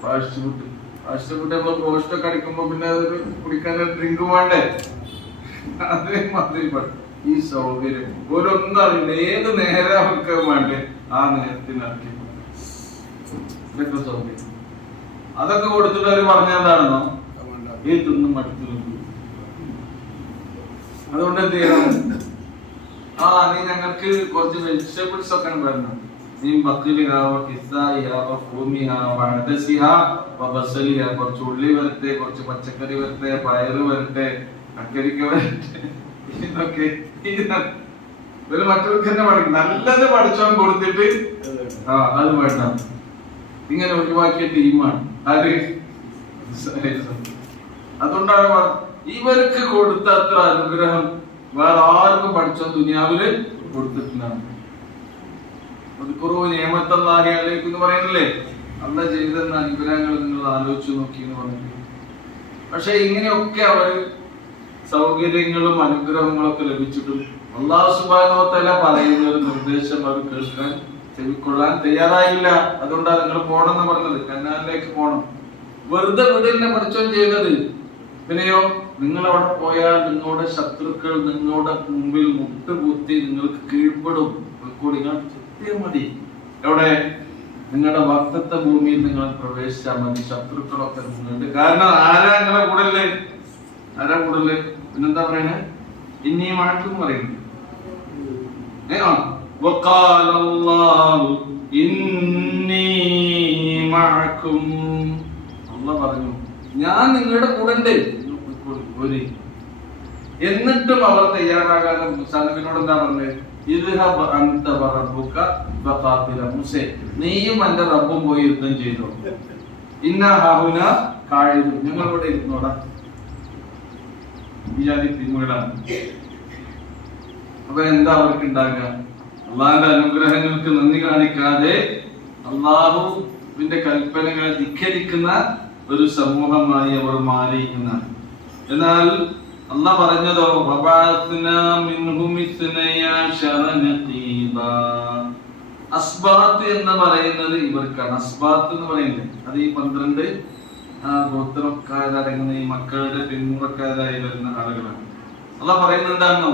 ഫാസ്റ്റ് ഫുഡ് നമ്മൾ റോസ്റ്റൊക്കെ അടിക്കുമ്പോ പിന്നെ അതൊരു കുടിക്കാൻ ഡ്രിങ്ക് വേണ്ടേ? അതേമാതിരി ഈ സൗകര്യം ഓരോന്നും അറിയില്ല. ഏത് നേരം അവർക്ക് വേണ്ടേ ആ നേരത്തിനിറക്കി ഇതൊക്കെ സൗകര്യം. അതൊക്കെ കൊടുത്തിട്ട് അവർ പറഞ്ഞെന്താണെന്നോ? ഈ തിന്നും അടുത്ത്. അതുകൊണ്ട് എന്ത് ചെയ്യണം? നീ ഞങ്ങൾക്ക് കുറച്ച് വെജിറ്റബിൾസ് ഒക്കെ വരണം. കുറച്ച് ഉള്ളി വരട്ടെ, കുറച്ച് പച്ചക്കറി വരട്ടെ, പയറ് വരട്ടെ, അക്കരിക്ക വരട്ടെ. ഇതൊക്കെ മറ്റവർക്ക് തന്നെ പഠിക്കും. നല്ലത് പഠിച്ചോൻ കൊടുത്തിട്ട് അത് വേണം. ഇങ്ങനെ ഒഴിവാക്കിയ ടീമാണ്. അതുകൊണ്ടാണ് ഇവർക്ക് കൊടുത്ത അത്ര അനുഗ്രഹം വേറെ ആർക്കും പഠിച്ചോ ദുനിയാവില് കൊടുത്തിട്ടുണ്ടാവും. എന്ന് പറയുന്നില്ലേ? അല്ല ചെയ്ത അനുഗ്രഹങ്ങൾ നിങ്ങൾ ആലോചിച്ചു നോക്കി എന്ന് പറഞ്ഞിട്ട്. പക്ഷെ ഇങ്ങനെയൊക്കെ അവര് സൗകര്യങ്ങളും അനുഗ്രഹങ്ങളൊക്കെ ലഭിച്ചിട്ടും അല്ലാഹു സുബ്ഹാനഹു വ തആല പറയുന്ന ഒരു നിർദ്ദേശം അവർ കേൾക്കാൻ ചെവിക്കൊള്ളാൻ തയ്യാറായില്ല. അതുകൊണ്ടാണ് നിങ്ങൾ പോണം എന്ന് പറഞ്ഞത്. കനാലിലേക്ക് പോണം. വെറുതെ വിടലിനെ പഠിച്ചോൻ ചെയ്യുന്നത്. പിന്നെയോ നിങ്ങൾ അവിടെ പോയാൽ നിങ്ങളുടെ ശത്രുക്കൾ നിങ്ങളുടെ മുമ്പിൽ മുട്ടുകുത്തി നിങ്ങൾക്ക് കീഴ്പ്പെടും. മതി. എവിടെ? നിങ്ങളുടെ വാഗ്ദത്ത ഭൂമിയിൽ നിങ്ങൾ പ്രവേശിച്ചാൽ മതി. ശത്രുക്കളൊക്കെ നിങ്ങളുണ്ട്. കാരണം ആരാ നിങ്ങളെ കൂടല്ലേ? പിന്നെന്താ പറയണേ? ഇന്നീ മാറ്റും പറയുന്നു. അല്ലാഹു പറഞ്ഞു ഞാൻ നിങ്ങളുടെ കൂടെ ഉണ്ട്. എന്നിട്ടും അവർ തയ്യാറാകാതെ മൂസാ നബിയോട് എന്താ പറഞ്ഞത്? ഇദ്ഹബ് അൻത വറബ്ബുക ഫഖാതില മൂസേ, നീയും അന്റെ റബ്ബും പോയി യുദ്ധം ചെയ്തോ. ഇന്നാ ഹൗന ഖാഇദുൻ, ഞങ്ങൾ ഇവിടെ ഇരുന്നോടാ. ഈ ജാതി തിന്മകളാണ്. അപ്പൊ എന്താ അവർക്ക് ഉണ്ടാകുക? അള്ളാഹുവിന്റെ അനുഗ്രഹങ്ങൾക്ക് നന്ദി കാണിക്കാതെ അള്ളാഹുവിന്റെ കൽപ്പനകളെ ധിക്കരിക്കുന്ന ഒരു സമൂഹമായി അവർ മാറി എന്നാണ്. എന്നാൽ അള്ളാഹ് പറഞ്ഞതോ അസ്ബാത്ത് എന്ന് പറയുന്നത് ഇവർക്കാണ്. അസ്ബാത്ത് എന്ന് പറയുന്നത് അത് ഈ 12 ഗോത്രക്കാരടങ്ങുന്ന ഈ മക്കളുടെ പിന്മുറക്കാരായി വരുന്ന ആളുകളാണ്. അള്ളാഹ് പറയുന്നത് എന്താണോ,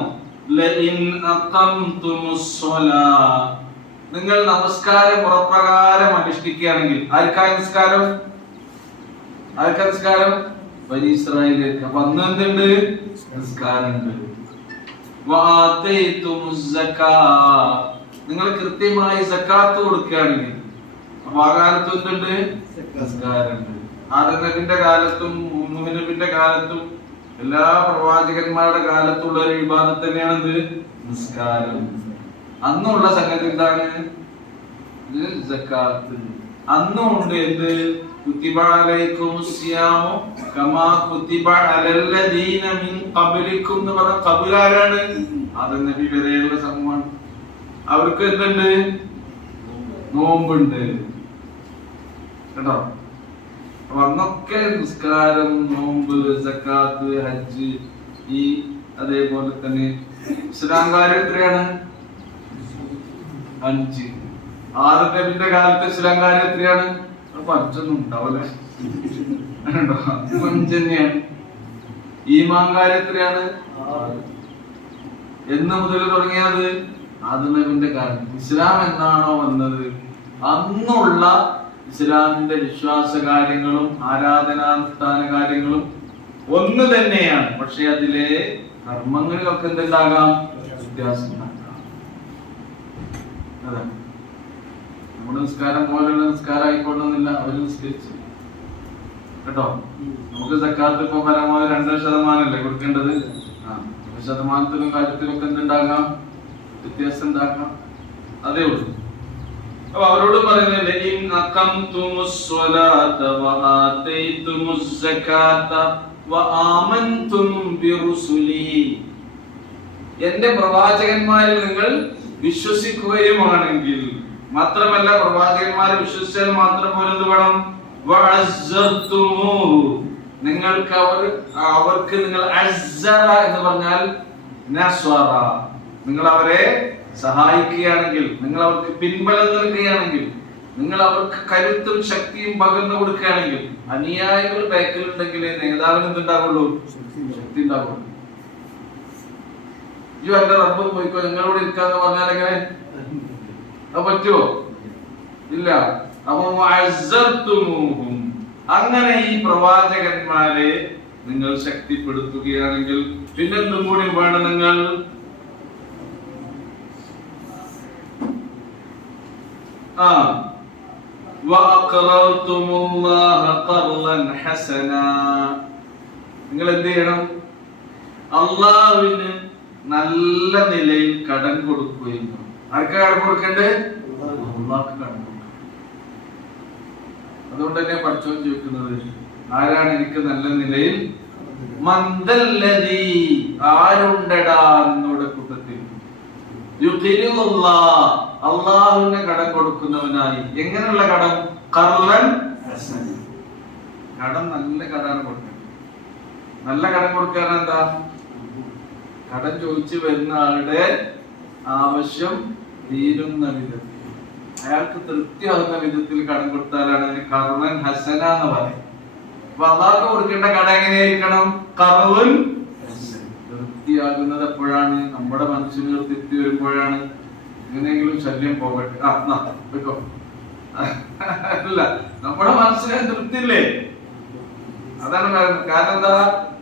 നിങ്ങൾ നമസ്കാരം പുറപ്രകാരം അനുഷ്ഠിക്കുകയാണെങ്കിൽ. ആർക്കായ നിസ്കാരം? ആർക്കാ നിസ്കാരം? ബനി ഇസ്രായേലിലേക്ക്. അപ്പൊ അന്ന് എന്തുണ്ട്? നിസ്കാരമുണ്ട്. നിങ്ങൾ കൃത്യമായി സക്കാത്ത് കൊടുക്കുകയാണെങ്കിൽ. അപ്പൊ ആ കാലത്ത് എന്തുണ്ട്? നിസ്കാരമുണ്ട്. ആദം നബിന്റെ കാലത്തും നൂഹ് നബിന്റെ കാലത്തും എല്ലാ പ്രവാചകന്മാരുടെ കാലത്തുള്ള ഒരു ഇബാദത്ത് തന്നെയാണ് നിസ്കാരം. അന്നുള്ള സംഗതി എന്താണ്? സക്കാത്ത്. അന്നും ഉണ്ട് എന്ത്? കുതിബ അലൈക്കുമുസ് സിയാമു കമാ കുതിബ അലല്ലദീന മിൻ ഖബ്ലിക്കും എന്ന് പറഞ്ഞ ഖബുലാരാണ്? ആദം നബി വരെയുള്ള സമൂഹമാണ്. അവർക്ക് എന്തുണ്ട്? നോമ്പുണ്ട്. കേട്ടോ? അപ്പൊ അന്നൊക്കെ നിസ്കാരം, നോമ്പ്, സക്കാത്ത്, ഹജ്ജ്, ഈ അതേപോലെ തന്നെ ഇസ്ലാം കാര്യം എത്രയാണ്? 5. ആദം നബിന്റെ കാലത്ത് ഇസ്ലാം കാര്യം എത്രയാണ്? 5 ഉണ്ടാവില്ല. 5 തന്നെയാണ്. ഈമാൻ കാര്യം എത്രയാണ്? എന്ന് മുതൽ തുടങ്ങിയത്? ആദം നബിന്റെ കാലം. ഇസ്ലാം എന്നാണോ വന്നത് അന്നുള്ള ഇസ്ലാമിന്റെ വിശ്വാസ കാര്യങ്ങളും ആരാധനാനുഷ്ഠാന കാര്യങ്ങളും ഒന്ന് തന്നെയാണ്. പക്ഷെ അതിലെ കർമ്മങ്ങളിലൊക്കെ എന്തുണ്ടാകാം? വ്യത്യാസം ഉണ്ടാകാം. അതെ, നമ്മുടെ നിസ്കാരം പോലുള്ള നിസ്കാരം ആയിക്കൊള്ളുന്നില്ല. അവര് നിസ്കരിച്ചു. കേട്ടോ? നമുക്ക് സക്കാത്ത് ഇപ്പൊ പരമാവധി 2% കൊടുക്കേണ്ടത്. 2% കാര്യത്തിലൊക്കെ എന്തുണ്ടാകാം? വ്യത്യാസം ഉണ്ടാക്കാം. അതേ ഉള്ളൂ. അപ്പൊ അവരോട് പറയുന്നത് എന്റെ പ്രവാചകന്മാരിൽ നിങ്ങൾ വിശ്വസിക്കുകയുമാണെങ്കിൽ. മാത്രമല്ല, പ്രവാചകന്മാരെ വിശ്വസിച്ചാൽ മാത്രം പോലെ എന്ത് വേണം? നിങ്ങൾക്ക് അവർക്ക് നിങ്ങൾ അസ്സറ എന്ന് പറഞ്ഞാൽ നസ്വറ, നിങ്ങൾ അവരെ സഹായിക്കുകയാണെങ്കിൽ, നിങ്ങൾ അവർക്ക് പിൻബലം നൽകുകയാണെങ്കിൽ, നിങ്ങൾ അവർക്ക് കരുത്തും ശക്തിയും പകർന്നു കൊടുക്കുകയാണെങ്കിൽ, അനുയായികൾ ബാക്കിലുണ്ടെങ്കിൽ നേതാവിന് എന്തുണ്ടാവുള്ളൂ? ശക്തി ഉണ്ടാവുള്ളൂ. ഈ എന്റെ റബ്ബ് പോയിക്കോ, ഞങ്ങളോട് ഇരിക്കാന്ന് പറഞ്ഞാൽ എങ്ങനെ? അത് പറ്റുമോ? ഇല്ല. അപ്പൊ അങ്ങനെ ഈ പ്രവാചകന്മാരെ നിങ്ങൾ ശക്തിപ്പെടുത്തുകയാണെങ്കിൽ പിന്നെന്തും കൂടി വേണം? നിങ്ങൾ നിങ്ങൾ എന്ത് ചെയ്യണം? അള്ളാഹുവിന് നല്ല നിലയിൽ കടം കൊടുക്കുകയും. ആർക്കാ കടം കൊടുക്കണ്ടേ? അള്ളാഹ്ക്ക് കടം കൊടുക്കണം. അതുകൊണ്ട് തന്നെ പഠിച്ചോൻ ചോദിക്കുന്നത്, ആരാണ് എനിക്ക് നല്ല നിലയിൽ? മന്ദല്ലദീ, ആരുണ്ടടാ നിന്നോട് കൂട്ടത്തിൽ? അള്ളാഹുവിന് കടം കൊടുക്കുന്നവനായി. എങ്ങനെയുള്ള കടം? ഖർളൻ ഹസൻ. കടം നല്ല കടാണ് കൊടുക്കുന്നത്. നല്ല കടം കൊടുക്കാൻ എന്താ? കടം ചോദിച്ചു വരുന്ന ആളുടെ ആവശ്യം തീരുന്ന വിധത്തിൽ, അയാൾക്ക് തൃപ്തിയാകുന്ന വിധത്തിൽ കടം കൊടുത്താലാണ് അതിന് ഖർളൻ ഹസന എന്ന് പറയും. അപ്പൊ അള്ളാഹ്ക്ക് കൊടുക്കേണ്ട കടം എങ്ങനെയായിരിക്കണം? ഖർളൻ ഹസൻ. തൃപ്തിയാകുന്നത് എപ്പോഴാണ്? നമ്മുടെ മനസ്സിന് തൃപ്തി വരുമ്പോഴാണ്. എങ്ങനെയെങ്കിലും ശല്യം പോകട്ടെ, വെക്കോ. അല്ല, നമ്മുടെ മനസ്സിന് തൃപ്തി ഇല്ലേ? അതാണ് കാരണം. എന്താ?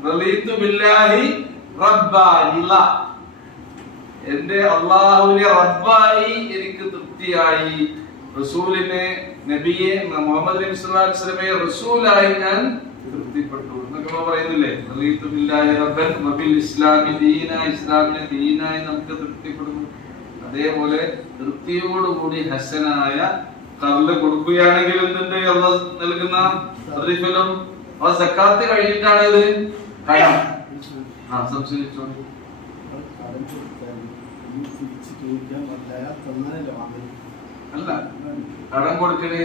റളീതു ബില്ലാഹി റബ്ബാ, എന്റെ അള്ളാഹുവിനെ റബ്ബായി എനിക്ക് തൃപ്തിയായി, റസൂലിനെ, നബിയെ, മുഹമ്മദ് നബി സല്ലല്ലാഹു അലൈഹി വസല്ലമയെ റസൂലായി ഞാൻ തൃപ്തിപ്പെട്ടു എന്നൊക്കെ പറയുന്നില്ലേ? റളീതു ബില്ലാഹി റബ്ബൻ വബിൽ ഇസ്ലാമി ദീന, ഇസ്ലാമിനെ ദീനായി നമുക്ക് തൃപ്തിപ്പെടുന്നു. അതേപോലെ വൃത്തിയോടുകൂടി ഹസനായ കർല് കൊടുക്കുകയാണെങ്കിൽ എന്തുണ്ട് അള്ളാഹ് നൽകുന്ന പ്രതിഫലം. ആ സക്കാത്ത് കഴിഞ്ഞിട്ടാണ് ഇത് കടം. സംശയിച്ചോ? അല്ല, കടം കൊടുക്കണേ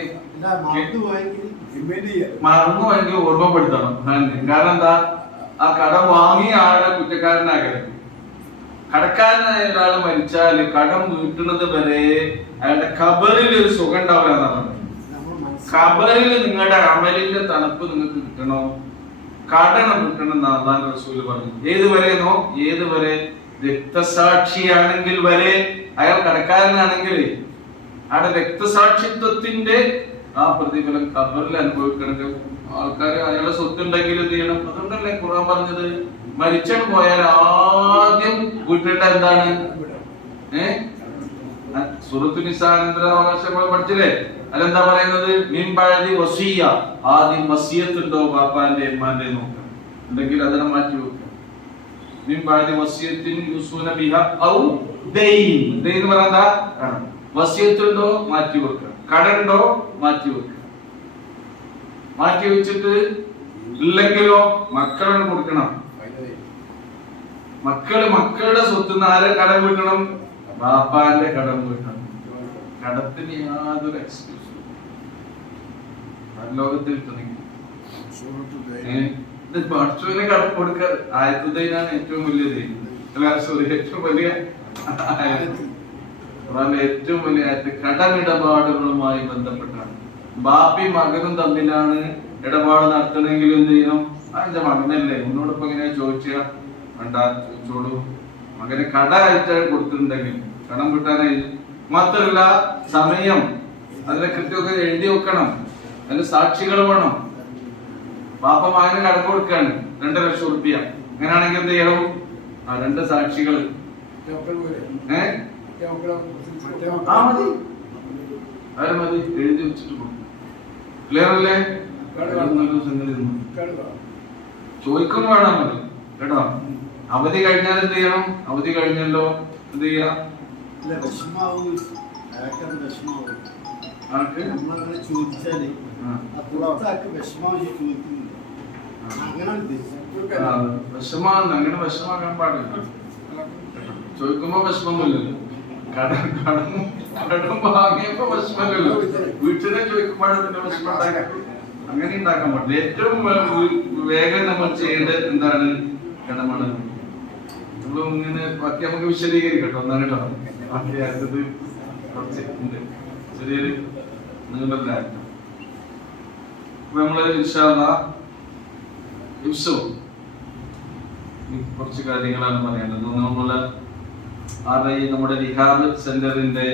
മറന്നു പോയെങ്കിൽ ഓർമ്മപ്പെടുത്തണം. കാരണം എന്താ, ആ കടം വാങ്ങിയ ആളുടെ കുറ്റക്കാരനാകരുത്. കടക്കാരനായ ഒരാൾ മരിച്ചാല് കടം വീട്ടുന്നത് വരെ അയാളുടെ ഖബറിൽ ഒരു സുഖം ഉണ്ടാവില്ല എന്നാണ്. ഖബറിൽ നിങ്ങളുടെ അമലിന്റെ തണുപ്പ് നിങ്ങൾക്ക് കിട്ടണോ, കടണം കിട്ടണം എന്ന് അല്ലാഹു റസൂൽ പറഞ്ഞു. ഏതുവരെയെന്നോ, ഏതുവരെ രക്തസാക്ഷിയാണെങ്കിൽ വരെ, അയാൾ കടക്കാരനാണെങ്കിൽ അയാളുടെ രക്തസാക്ഷിത്വത്തിന്റെ ആ പ്രതിഫലം ഖബറിൽ അനുഭവിക്കണമെങ്കിൽ ആൾക്കാർ അയാളുടെ സ്വത്തുണ്ടെങ്കിൽ എന്ത് ചെയ്യണം? അതുകൊണ്ടല്ലേ ഖുർആൻ പറഞ്ഞത് മരിച്ചു പോയാൽ ആദ്യം വീട്ടേണ്ട എന്താണ്? സൂറത്തുൽ നിസാ അനന്തരാവകാശങ്ങൾ പഠിച്ചില്ലേ? അതെന്താ പറയുന്നത്? മിൻ ബഅദി വസിയ്യ, ആദ്യം വസിയത്ത് ഉണ്ടോ ബാപ്പാന്റെ ഉമ്മാന്റെ നോക്കണം, ഉണ്ടെങ്കിൽ അതിനെ മാറ്റി വെക്കുക. മിൻ ബഅദി വസിയത്തിൻ യുസൂന ബിഹ ഔ ദൈൻ, ദൈൻ എന്ന് പറഞ്ഞാ വസിയത്ത് ഉണ്ടോ മാറ്റി വെക്കുക, കടണ്ടോ മാറ്റി വെക്കുക. മാറ്റി വെച്ചിട്ട് ഇല്ലെങ്കിലോ മക്കളോട് കൊടുക്കണം. മക്കളുടെ സ്വത്ത് ആരെ കടം വീട്ടണം? ബാപ്പാന്റെ കടം വീട്ടണം. കടത്തിന് യാതൊരു എക്സ്ക്യൂസും ലോകത്തിൽ പഠിച്ചവനെ കടം കൊടുക്ക. ആയത്തുദൈനാണ് ഏറ്റവും വലിയ ദൈനം. ഏറ്റവും വലിയ ഏറ്റവും വലിയ കടമിടപാടുകളുമായി ബന്ധപ്പെട്ടാണ്. ബാപ്പി മകനും തമ്മിലാണ് ഇടപാട് നടത്തണമെങ്കിൽ എന്ത് ചെയ്യണം? എന്റെ മകനല്ലേ, ഒന്നോടൊപ്പം ഇങ്ങനെ ചോദിച്ചാ വേണ്ട, ചോദിച്ചോളൂ. മകന് കട ആയിട്ട് കൊടുത്തിട്ടുണ്ടെങ്കിൽ കടം കിട്ടാനായി. മാത്രല്ല സമയം അതിനെ കൃത്യമൊക്കെ എഴുതി വെക്കണം. അതിന് സാക്ഷികൾ വേണം. ബാപ്പ മകന് കടം കൊടുക്കാണ് 2 ലക്ഷം റുപ്യ. അങ്ങനെയാണെങ്കിൽ എന്ത് ചെയ്യണം? 2 സാക്ഷികൾ മതി, എഴുതി വെച്ചിട്ട് പോകും. ക്ലിയർ അല്ലേ? ചോദിക്കും വേണം മതി കേട്ടോ. അവധി കഴിഞ്ഞാൽ എന്ത് ചെയ്യണം? അവധി കഴിഞ്ഞല്ലോ എന്ത് ചെയ്യാം? വിഷമാണ്. അങ്ങനെ വിഷമാക്കാൻ പാടില്ല. ചോദിക്കുമ്പോ വിഷമൊന്നുമില്ലല്ലോ. കടം വാങ്ങിയപ്പോ വിഷമല്ലല്ലോ. വീട്ടിലെ ചോദിക്കുമ്പോഴത്തെ വിഷമം അങ്ങനെ ഉണ്ടാക്കാൻ പാടില്ല. ഏറ്റവും വേഗം നമ്മൾ ചെയ്യേണ്ടത് എന്താണ്? കടമാണ്. നമ്മൾ ഇങ്ങനെ ബാക്കി നമുക്ക് വിശദീകരിക്കട്ടോ. ഒന്നാണ് കേട്ടോ. ബാക്കി അടുത്തത് കുറച്ച് ഉണ്ട്, ചെറിയൊരു നീണ്ടല്ലായിരുന്നു. അപ്പൊ നമ്മള് ഇൻഷാ അല്ലാഹ് കുറച്ച് കാര്യങ്ങളാണ് പറയേണ്ടത്. നമ്മള് നമ്മുടെ റിഹാബ് സെന്ററിന്റെ